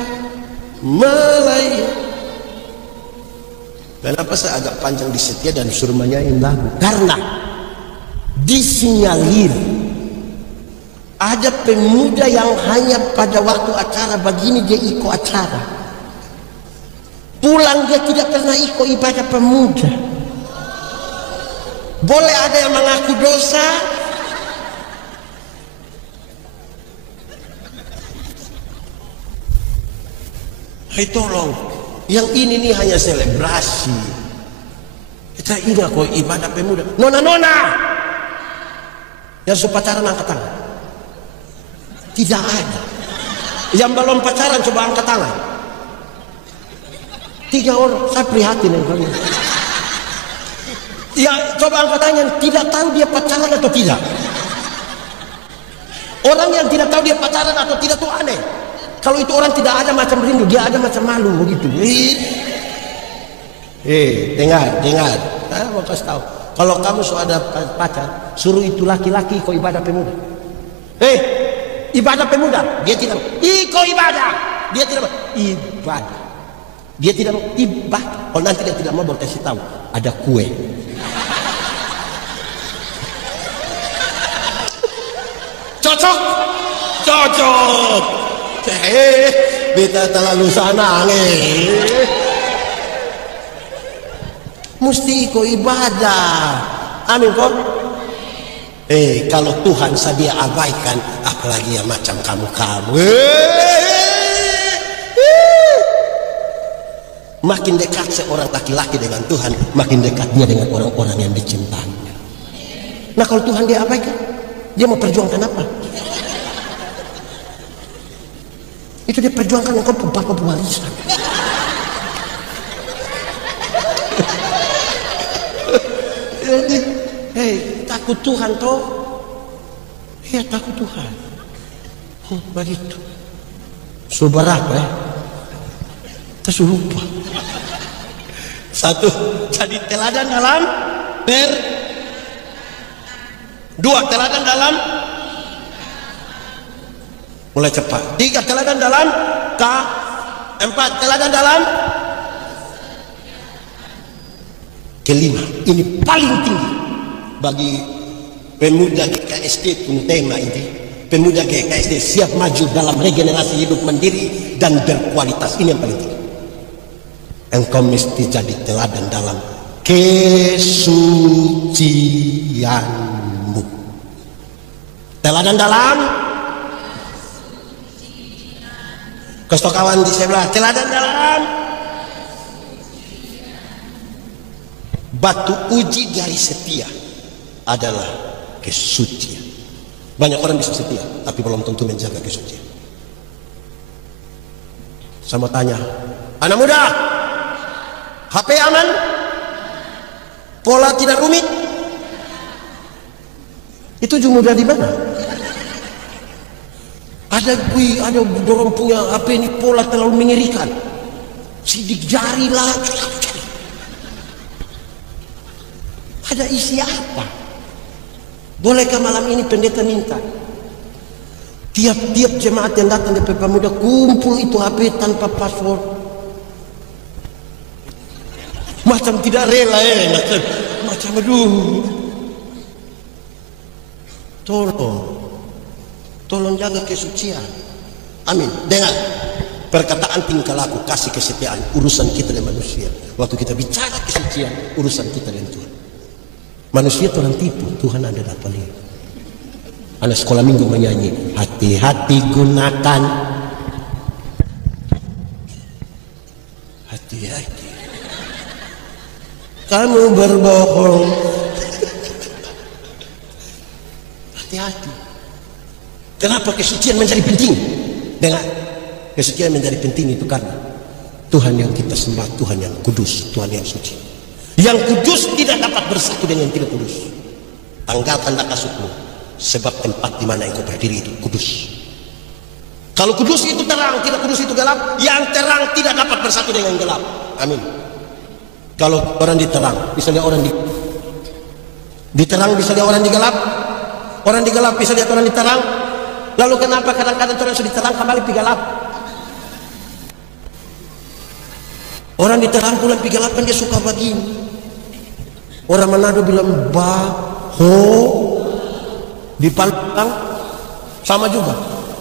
melayani. Kenapa saya agak panjang di setia dan suruh menyanyi lagu? Karena disinyalir ada pemuda yang hanya pada waktu acara begini dia ikut acara. Pulang dia tidak pernah ikut ibadah pemuda. Boleh ada yang mengaku dosa. Hai tolong. Yang ini nih hanya selebrasi. Kita ingat kok ibadah pemuda. Nona-nona yang pacaran angkat tangan. Tidak ada. Yang belum pacaran coba angkat tangan. 3 orang. Saya prihatin yang kalian. Ya coba angkat tangan. Tidak tahu dia pacaran atau tidak. Orang yang tidak tahu dia pacaran atau tidak itu aneh. Kalau itu orang tidak ada macam rindu, dia ada macam malu begitu. Dengar. Saya mau kasih tahu. Kalau kamu sudah ada pacar, suruh itu laki-laki ikut ibadah pemuda. Ibadah pemuda, dia tidak ikut ibadah. Dia tidak ibadah. Dia tidak mau tiba. Kalau nanti dia tidak mau, baru kasih tahu ada kue. Cocok, cocok. Beta terlalu senang. Mesti ikut ibadah. Amin kok. Kalau Tuhan saja abaikan, apalagi yang macam kamu-kamu. Makin dekat seorang laki-laki dengan Tuhan, makin dekat dia dengan orang-orang yang dicintainya. Nah kalau Tuhan dia abaikan, dia mau perjuangkan apa? Itu dia perjuangkan engkau bapak pewarisan. Jadi, takut Tuhan toh? Ya takut Tuhan. Begitu. Seberapa ya? Kita lupa. Satu, jadi teladan dalam dua, teladan dalam mulai cepat. Tiga, teladan dalam empat, teladan dalam kelima. Ini paling tinggi bagi pemuda GKSD pun tema ini. Pemuda GKSD siap maju dalam regenerasi hidup mandiri dan berkualitas. Ini yang paling tinggi. Engkau mesti jadi teladan dalam kesucianmu. Teladan dalam kawan di sebelah. Teladan dalam batu uji dari setia adalah kesucian. Banyak orang bisa setia, tapi belum tentu menjaga kesucian. Saya mau tanya, anak muda, HP aman? Pola tidak rumit? Itu juga mudah di mana? Ada dorong punya HP ini pola terlalu mengerikan. Sidik jari lah. Ada isi apa? Bolehkah malam ini pendeta minta tiap-tiap jemaat yang datang di PP Muda kumpul itu HP tanpa password? Macam tidak rela macam aduh. Tolong jaga kesucian. Amin. Dengar perkataan tingkah laku, kasih kesetiaan, urusan kita dengan manusia. Waktu kita bicara kesucian, urusan kita dengan Tuhan. Manusia itu orang tipu, Tuhan ada dapat lihat. Anak sekolah minggu menyanyi, hati-hati gunakan, hati-hati kamu berbohong. Hati-hati. Kenapa kesucian menjadi penting? Dengar, kesucian menjadi penting itu karena Tuhan yang kita sembah, Tuhan yang kudus, Tuhan yang suci. Yang kudus tidak dapat bersatu dengan yang tidak kudus. Tanggalkan kasutmu, sebab tempat di mana engkau berdiri itu kudus. Kalau kudus itu terang, tidak kudus itu gelap. Yang terang tidak dapat bersatu dengan gelap. Amin. Kalau orang diterang, bisa lihat orang diterang, bisa lihat orang digelap. Orang digelap bisa lihat orang diterang. Lalu kenapa kadang-kadang orang sudah diterang kembali pergi gelap? Orang diterang pulang pergi gelap kan dia suka begini. Orang Manado bilang baho, di Palembang sama juga.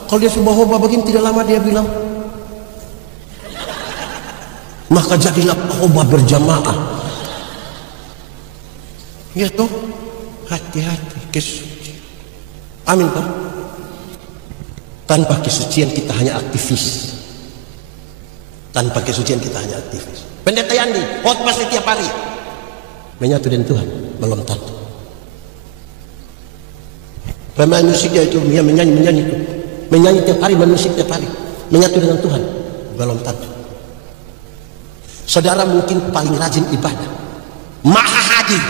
Kalau dia sudah baho begini tidak lama dia bilang, maka jadilah bahoba berjamaah. Ya toh, hati-hati kesucian. Amin toh. Tanpa kesucian kita hanya aktivis. Tanpa kesucian kita hanya aktivis. Pendeta Yandi, khotbah setiap hari, menyatu dengan Tuhan belum tentu. Pemain musiknya itu dia menyanyi itu, menyanyi tiap hari, bermusik tiap hari, menyatu dengan Tuhan belum tentu. Saudara mungkin paling rajin ibadah, maha hadir,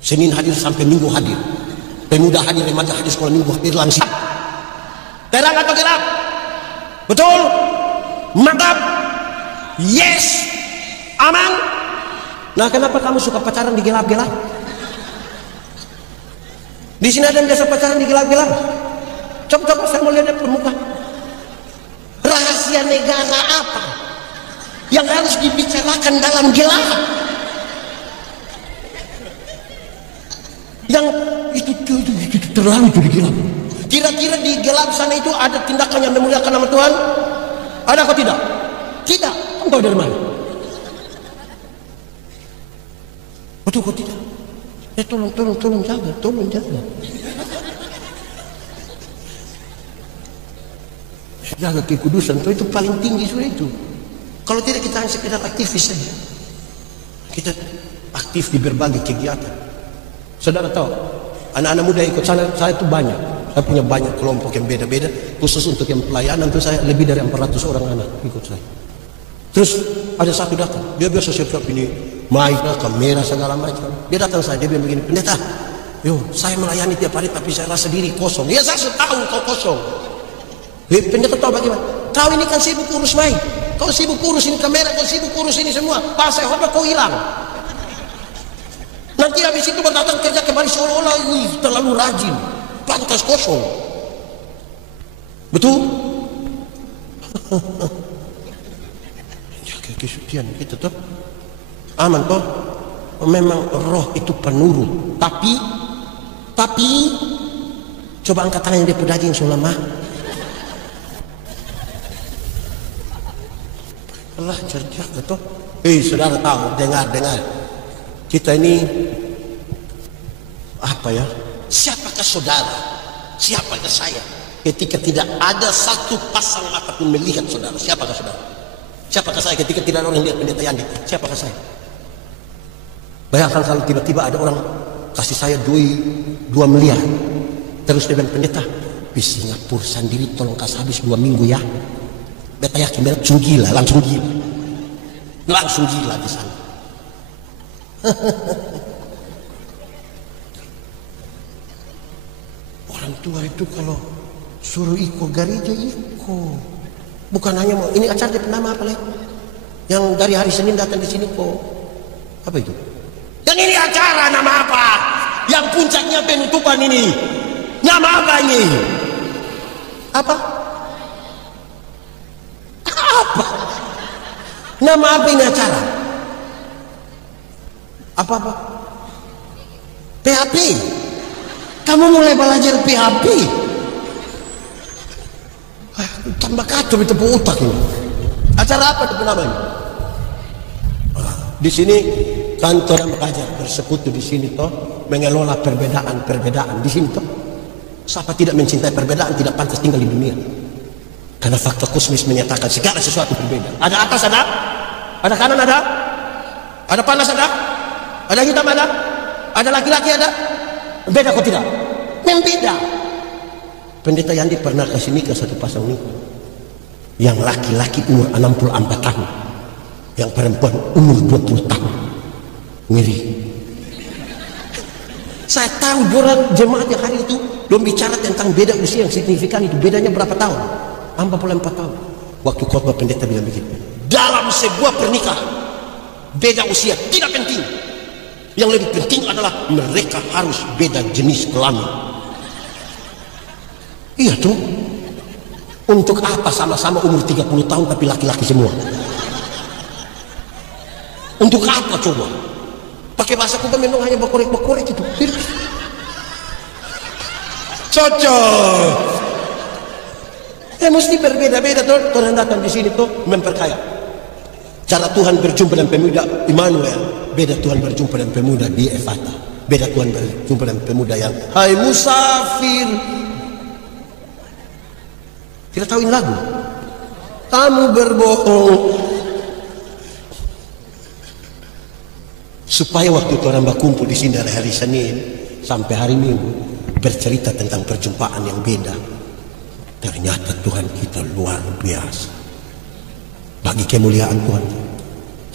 Senin hadir sampai Minggu hadir, pemuda hadir, remaja hadir, sekolah minggu hadir langsung. Terang atau gelap? Betul? Mantap? Yes? Aman? Nah kenapa kamu suka pacaran di gelap-gelap? Di sini ada yang biasa pacaran di gelap-gelap. Coba saya mau lihat permukaan. Rahasia negara apa? yang harus dibicarakan dalam gelap. Yang itu terlalu di gelap. Kira-kira di gelap sana itu ada tindakan yang memuliakan nama Tuhan? Ada atau tidak? Tidak. Kamu tahu dari mana? Betul kok tidak? Tolong jaga, tolong jaga. Jaga kekudusan itu paling tinggi sudah itu. Kalau tidak kita hanya sekedar aktivis saja. Kita aktif di berbagai kegiatan. Saudara tahu, anak-anak muda ikut saya itu banyak. Saya punya banyak kelompok yang beda-beda. Khusus untuk yang pelayanan itu saya lebih dari 400 orang anak ikut saya. Terus ada satu datang, dia biasa siap-siap ini, mic, kamera segala macam. Dia datang saya, dia bilang begini, pendeta, yo saya melayani tiap hari tapi saya rasa diri kosong. Ya saya tahu kau kosong. Pendeta tahu bagaimana? Kau ini kan sibuk urus mic, kau sibuk urus ini kamera, kau sibuk urus ini semua. Pas saya khotbah kau hilang. Nanti habis itu berdatang kerja kembali seolah-olah terlalu rajin, pantas kosong. Betul? Jaga kesucian kita tuh aman toh. Memang roh itu penurut, tapi coba angkat tangan yang dia pedaging selama Allah cerdas toh. Saudara tahu, dengar kita ini apa ya? Siapakah saudara? Siapakah saya? Ketika tidak ada satu pasang mata pun melihat saudara, siapakah saudara? Siapakah saya ketika tidak ada orang lihat pendeta Yandi? Siapakah saya? Bayangkan kalau tiba-tiba ada orang kasih saya 2 miliar. Terus dia bilang, pendeta, di Singapura sendiri tolong kasih habis 2 minggu ya. Beta yakin langsung gila. Langsung gila di sana. Orang tua itu kalau suruh ikut gereja ikut. Bukan hanya mau ini acara dia nama apa lagi? Yang dari hari Senin datang di sini kok apa itu? Yang ini acara nama apa? Yang puncaknya penutupan ini. Nama apa ini? Apa? Nama apa ini acara? Apa? PHP. Kamu mulai belajar PHP. Tambah kacau itu otak ini. Acara apa itu namanya? Di sini kantor yang belajar bersekutu di sini toh mengelola perbedaan di sini toh. Siapa tidak mencintai perbedaan tidak pantas tinggal di dunia. Karena fakta kosmis menyatakan segala sesuatu berbeda. Ada atas ada, ada kanan ada panas ada hitam ada laki-laki ada. Beda kok tidak? Membeda. Pendeta Yandi pernah kasih nikah satu pasang nikah. Yang laki-laki umur 64 tahun, yang perempuan umur 20 tahun. Ngeri. Saya tahu orang jemaat yang hari itu belum bicara tentang beda usia yang signifikan itu. Bedanya berapa tahun? 44 tahun. Waktu khotbah pendeta bilang begitu. Dalam sebuah pernikahan beda usia tidak penting. Yang lebih penting adalah mereka harus beda jenis kelamin. Iya tuh. Untuk apa sama-sama umur 30 tahun tapi laki-laki semua? Untuk apa coba? Pakai bahasa kuda memang hanya berkorek-berkorek itu. Cocok. Mesti berbeda-beda tuh. Tuhan datang di sini tuh memperkaya. Cara Tuhan berjumpa dengan pemuda Immanuel, beda Tuhan berjumpa dengan pemuda di Efata. Beda Tuhan berjumpa dengan pemuda yang hai musafir. Tidak tahu ini lagu. Kamu berbohong. Supaya waktu itu orang berkumpul di sini dari hari Senin sampai hari Minggu bercerita tentang perjumpaan yang beda. Ternyata Tuhan kita luar biasa. Bagi kemuliaan Tuhan.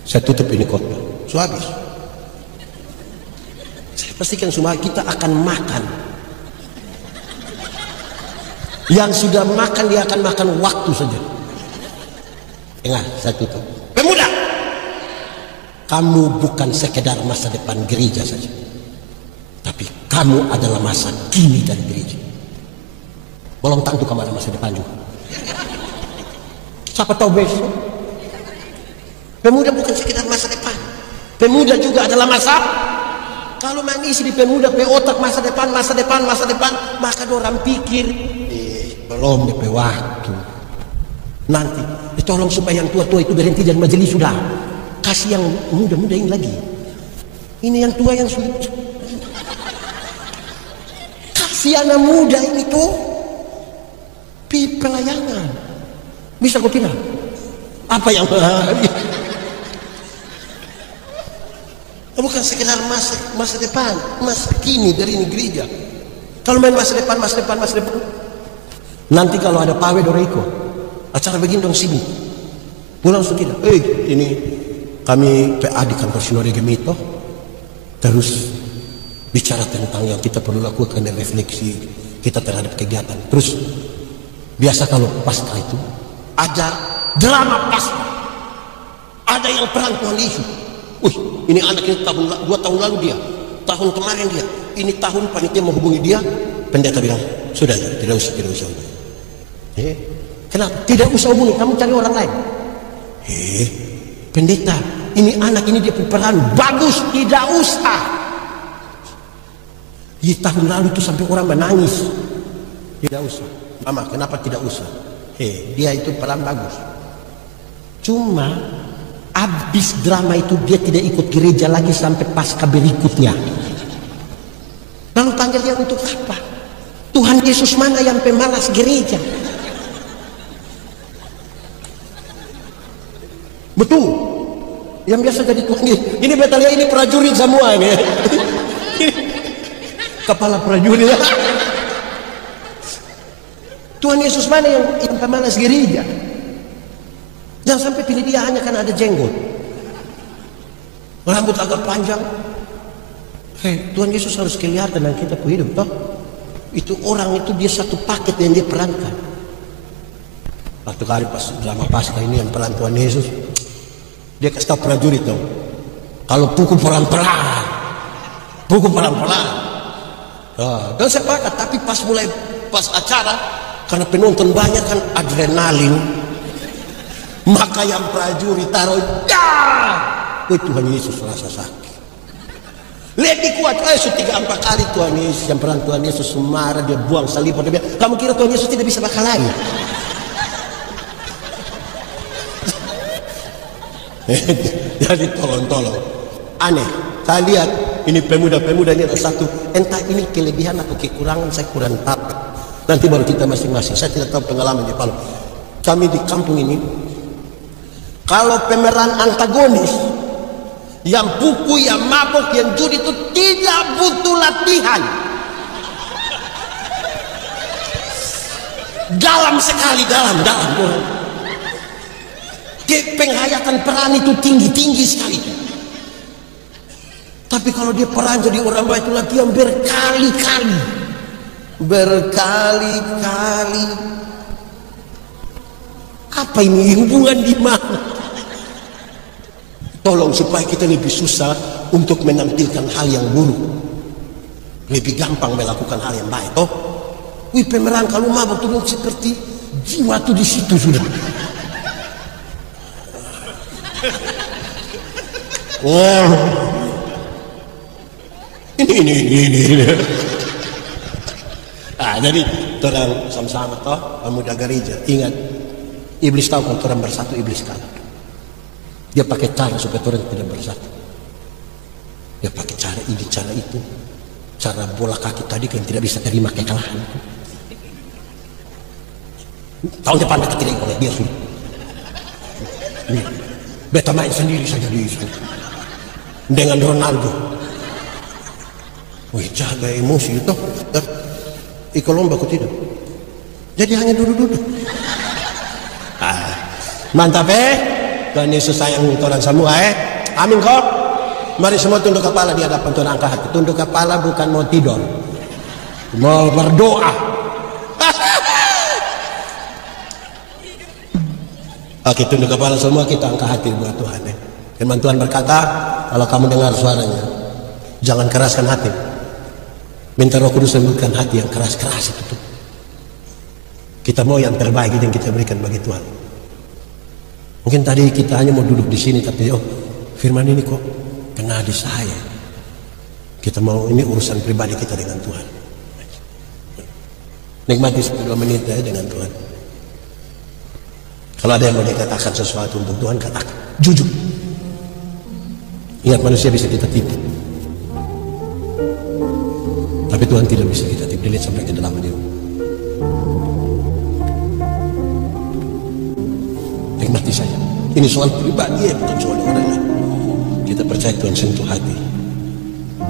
Saya tutup ini khotbah. Sudah habis. Saya pastikan semua kita akan makan. Yang sudah makan dia akan makan waktu saja. Dengar, saya tutup. Pemuda, kamu bukan sekedar masa depan gereja saja, tapi kamu adalah masa kini dari gereja. Belum tentu kamu ada masa depan juga. Siapa tahu besok Pemuda bukan sekedar masa depan. Pemuda juga adalah masa. Kalau mengisi di pemuda, pe otak masa depan, maka orang pikir, belum DP waktu. Nanti, tolong supaya yang tua-tua itu berhenti dari majelis sudah. Kasih yang muda-muda ini lagi. Ini yang tua yang sudah. Kasih anak muda ini tuh pelayangan. Bisa kau bilang? Apa yang bukan sekedar masa depan, masa kini dari ini gereja. Kalau main masa depan. Nanti kalau ada pawe doreko, acara begini dong sini. Pulang sudah kita. Ini kami PA di kantor Sinode Gemito. Terus bicara tentang yang kita perlu lakukan dan refleksi kita terhadap kegiatan. Terus biasa kalau pasca itu ada drama pasca. Ada yang perang Tuhan Yesus. Ini anak ini 2 tahun lalu dia, tahun kemarin dia, ini tahun panitia menghubungi dia, pendeta bilang sudah tidak usah. Kenapa? Tidak usah hubungi, kamu cari orang lain. Pendeta, ini anak ini dia peran bagus, tidak usah. Di tahun lalu itu sampai orang menangis. Tidak usah. Mama, kenapa tidak usah? Dia itu peran bagus. Cuma habis drama itu dia tidak ikut gereja lagi sampai pasca berikutnya. Lalu panggil dia untuk apa? Tuhan Yesus mana yang pemalas gereja? Betul. Yang biasa jadi Tuhan ini betalia ini prajurit semua ini. Kepala prajurit. Tuhan Yesus mana yang pemalas gereja? Jangan sampai pilih dia hanya karena ada jenggot, rambut agak panjang. Tuhan Yesus harus kelihatan dalam kita hidup toh. Itu orang itu dia satu paket yang dia perankan. Waktu kali pas drama pasca ini yang peran Tuhan Yesus, dia kasih tahu prajurit toh, kalau pukul pelan-pelan. Dan saya pakat, tapi pas acara karena penonton banyak kan adrenalin. Maka yang prajurit taruh Tuhan Yesus rasa sakit. Lebih kuat 3-4 kali Tuhan Yesus yang peran Tuhan Yesus marah, dia buang salib. Dia bilang, kamu kira Tuhan Yesus tidak bisa bakal lagi? Jadi tolong aneh. Saya lihat ini pemuda-pemuda ini ada satu, entah ini kelebihan atau kekurangan, saya kurang tahu. Nanti baru kita masing-masing. Saya tidak tahu pengalaman di Palu. Kami di kampung ini, kalau pemeran antagonis, yang buku, yang mabuk, yang judi itu tidak butuh latihan. Dalam sekali, dalam. Penghayatan peran itu tinggi sekali. Tapi kalau dia peran jadi orang baik itu latihan berkali-kali. Apa ini hubungan di mana? Tolong supaya kita lebih susah untuk menampilkan hal yang buruk, lebih gampang melakukan hal yang baik. Pemeran kalau mabuk itu seperti jiwa tuh di situ sudah. Ini. Jadi orang sama-sama toh pemuda gereja. Ingat, iblis tahu kalau orang bersatu, iblis kalah. Dia pakai cara supaya orang tidak bersatu. Dia pakai cara ini, cara itu. Cara bola kaki tadi yang tidak bisa terima kekalahan itu. Tahun depan kita tidak boleh, biar sudah. Beta main sendiri saja di sana. Dengan Ronaldo. Jaga emosi itu. Ikut lomba aku tidak. Jadi hanya duduk-duduk. Mantap Tuhan Yesus sayang orang semua Amin kok. Mari semua tunduk kepala di hadapan Tuhan, angkat hati. Tunduk kepala bukan mau tidur, mau berdoa. Oke, tunduk kepala semua, kita angkat hati buat Tuhan. Firman Tuhan berkata, kalau kamu dengar suaranya, jangan keraskan hati. Minta Roh Kudus sembuhkan hati yang keras-keras itu. Kita mau yang terbaik yang kita berikan bagi Tuhan. Mungkin tadi kita hanya mau duduk di sini, tapi firman ini kok kena di saya. Kita mau, ini urusan pribadi kita dengan Tuhan. Nikmati 10 menit ya dengan Tuhan. Kalau ada yang mau dikatakan sesuatu untuk Tuhan, katakan jujur. Ingat, manusia bisa kita tipu, tapi Tuhan tidak bisa kita tipu. Dilihat sampai ke dalam dia. Nikmati saja. Ini soal pribadi ya, bukan soal orang lain. Kita percaya Tuhan sentuh hati,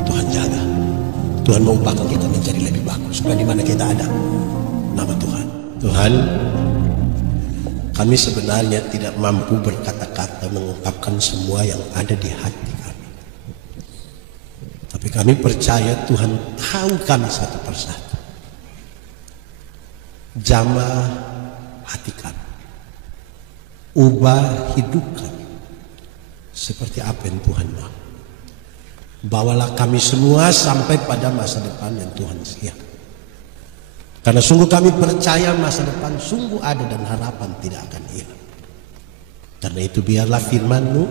Tuhan jaga, Tuhan mau ubahkan kita menjadi lebih bagus. Supaya di mana kita ada nama Tuhan. Tuhan, kami sebenarnya tidak mampu berkata-kata mengungkapkan semua yang ada di hati kami. Tapi kami percaya Tuhan tahu kami satu persatu. Jamah hati kami. Ubah hidup kami seperti apa yang Tuhan mau. Bawalah kami semua sampai pada masa depan yang Tuhan siap. Karena sungguh kami percaya masa depan sungguh ada dan harapan tidak akan hilang. Karena itu biarlah firman-Mu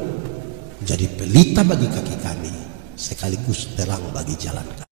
menjadi pelita bagi kaki kami sekaligus terang bagi jalan kami.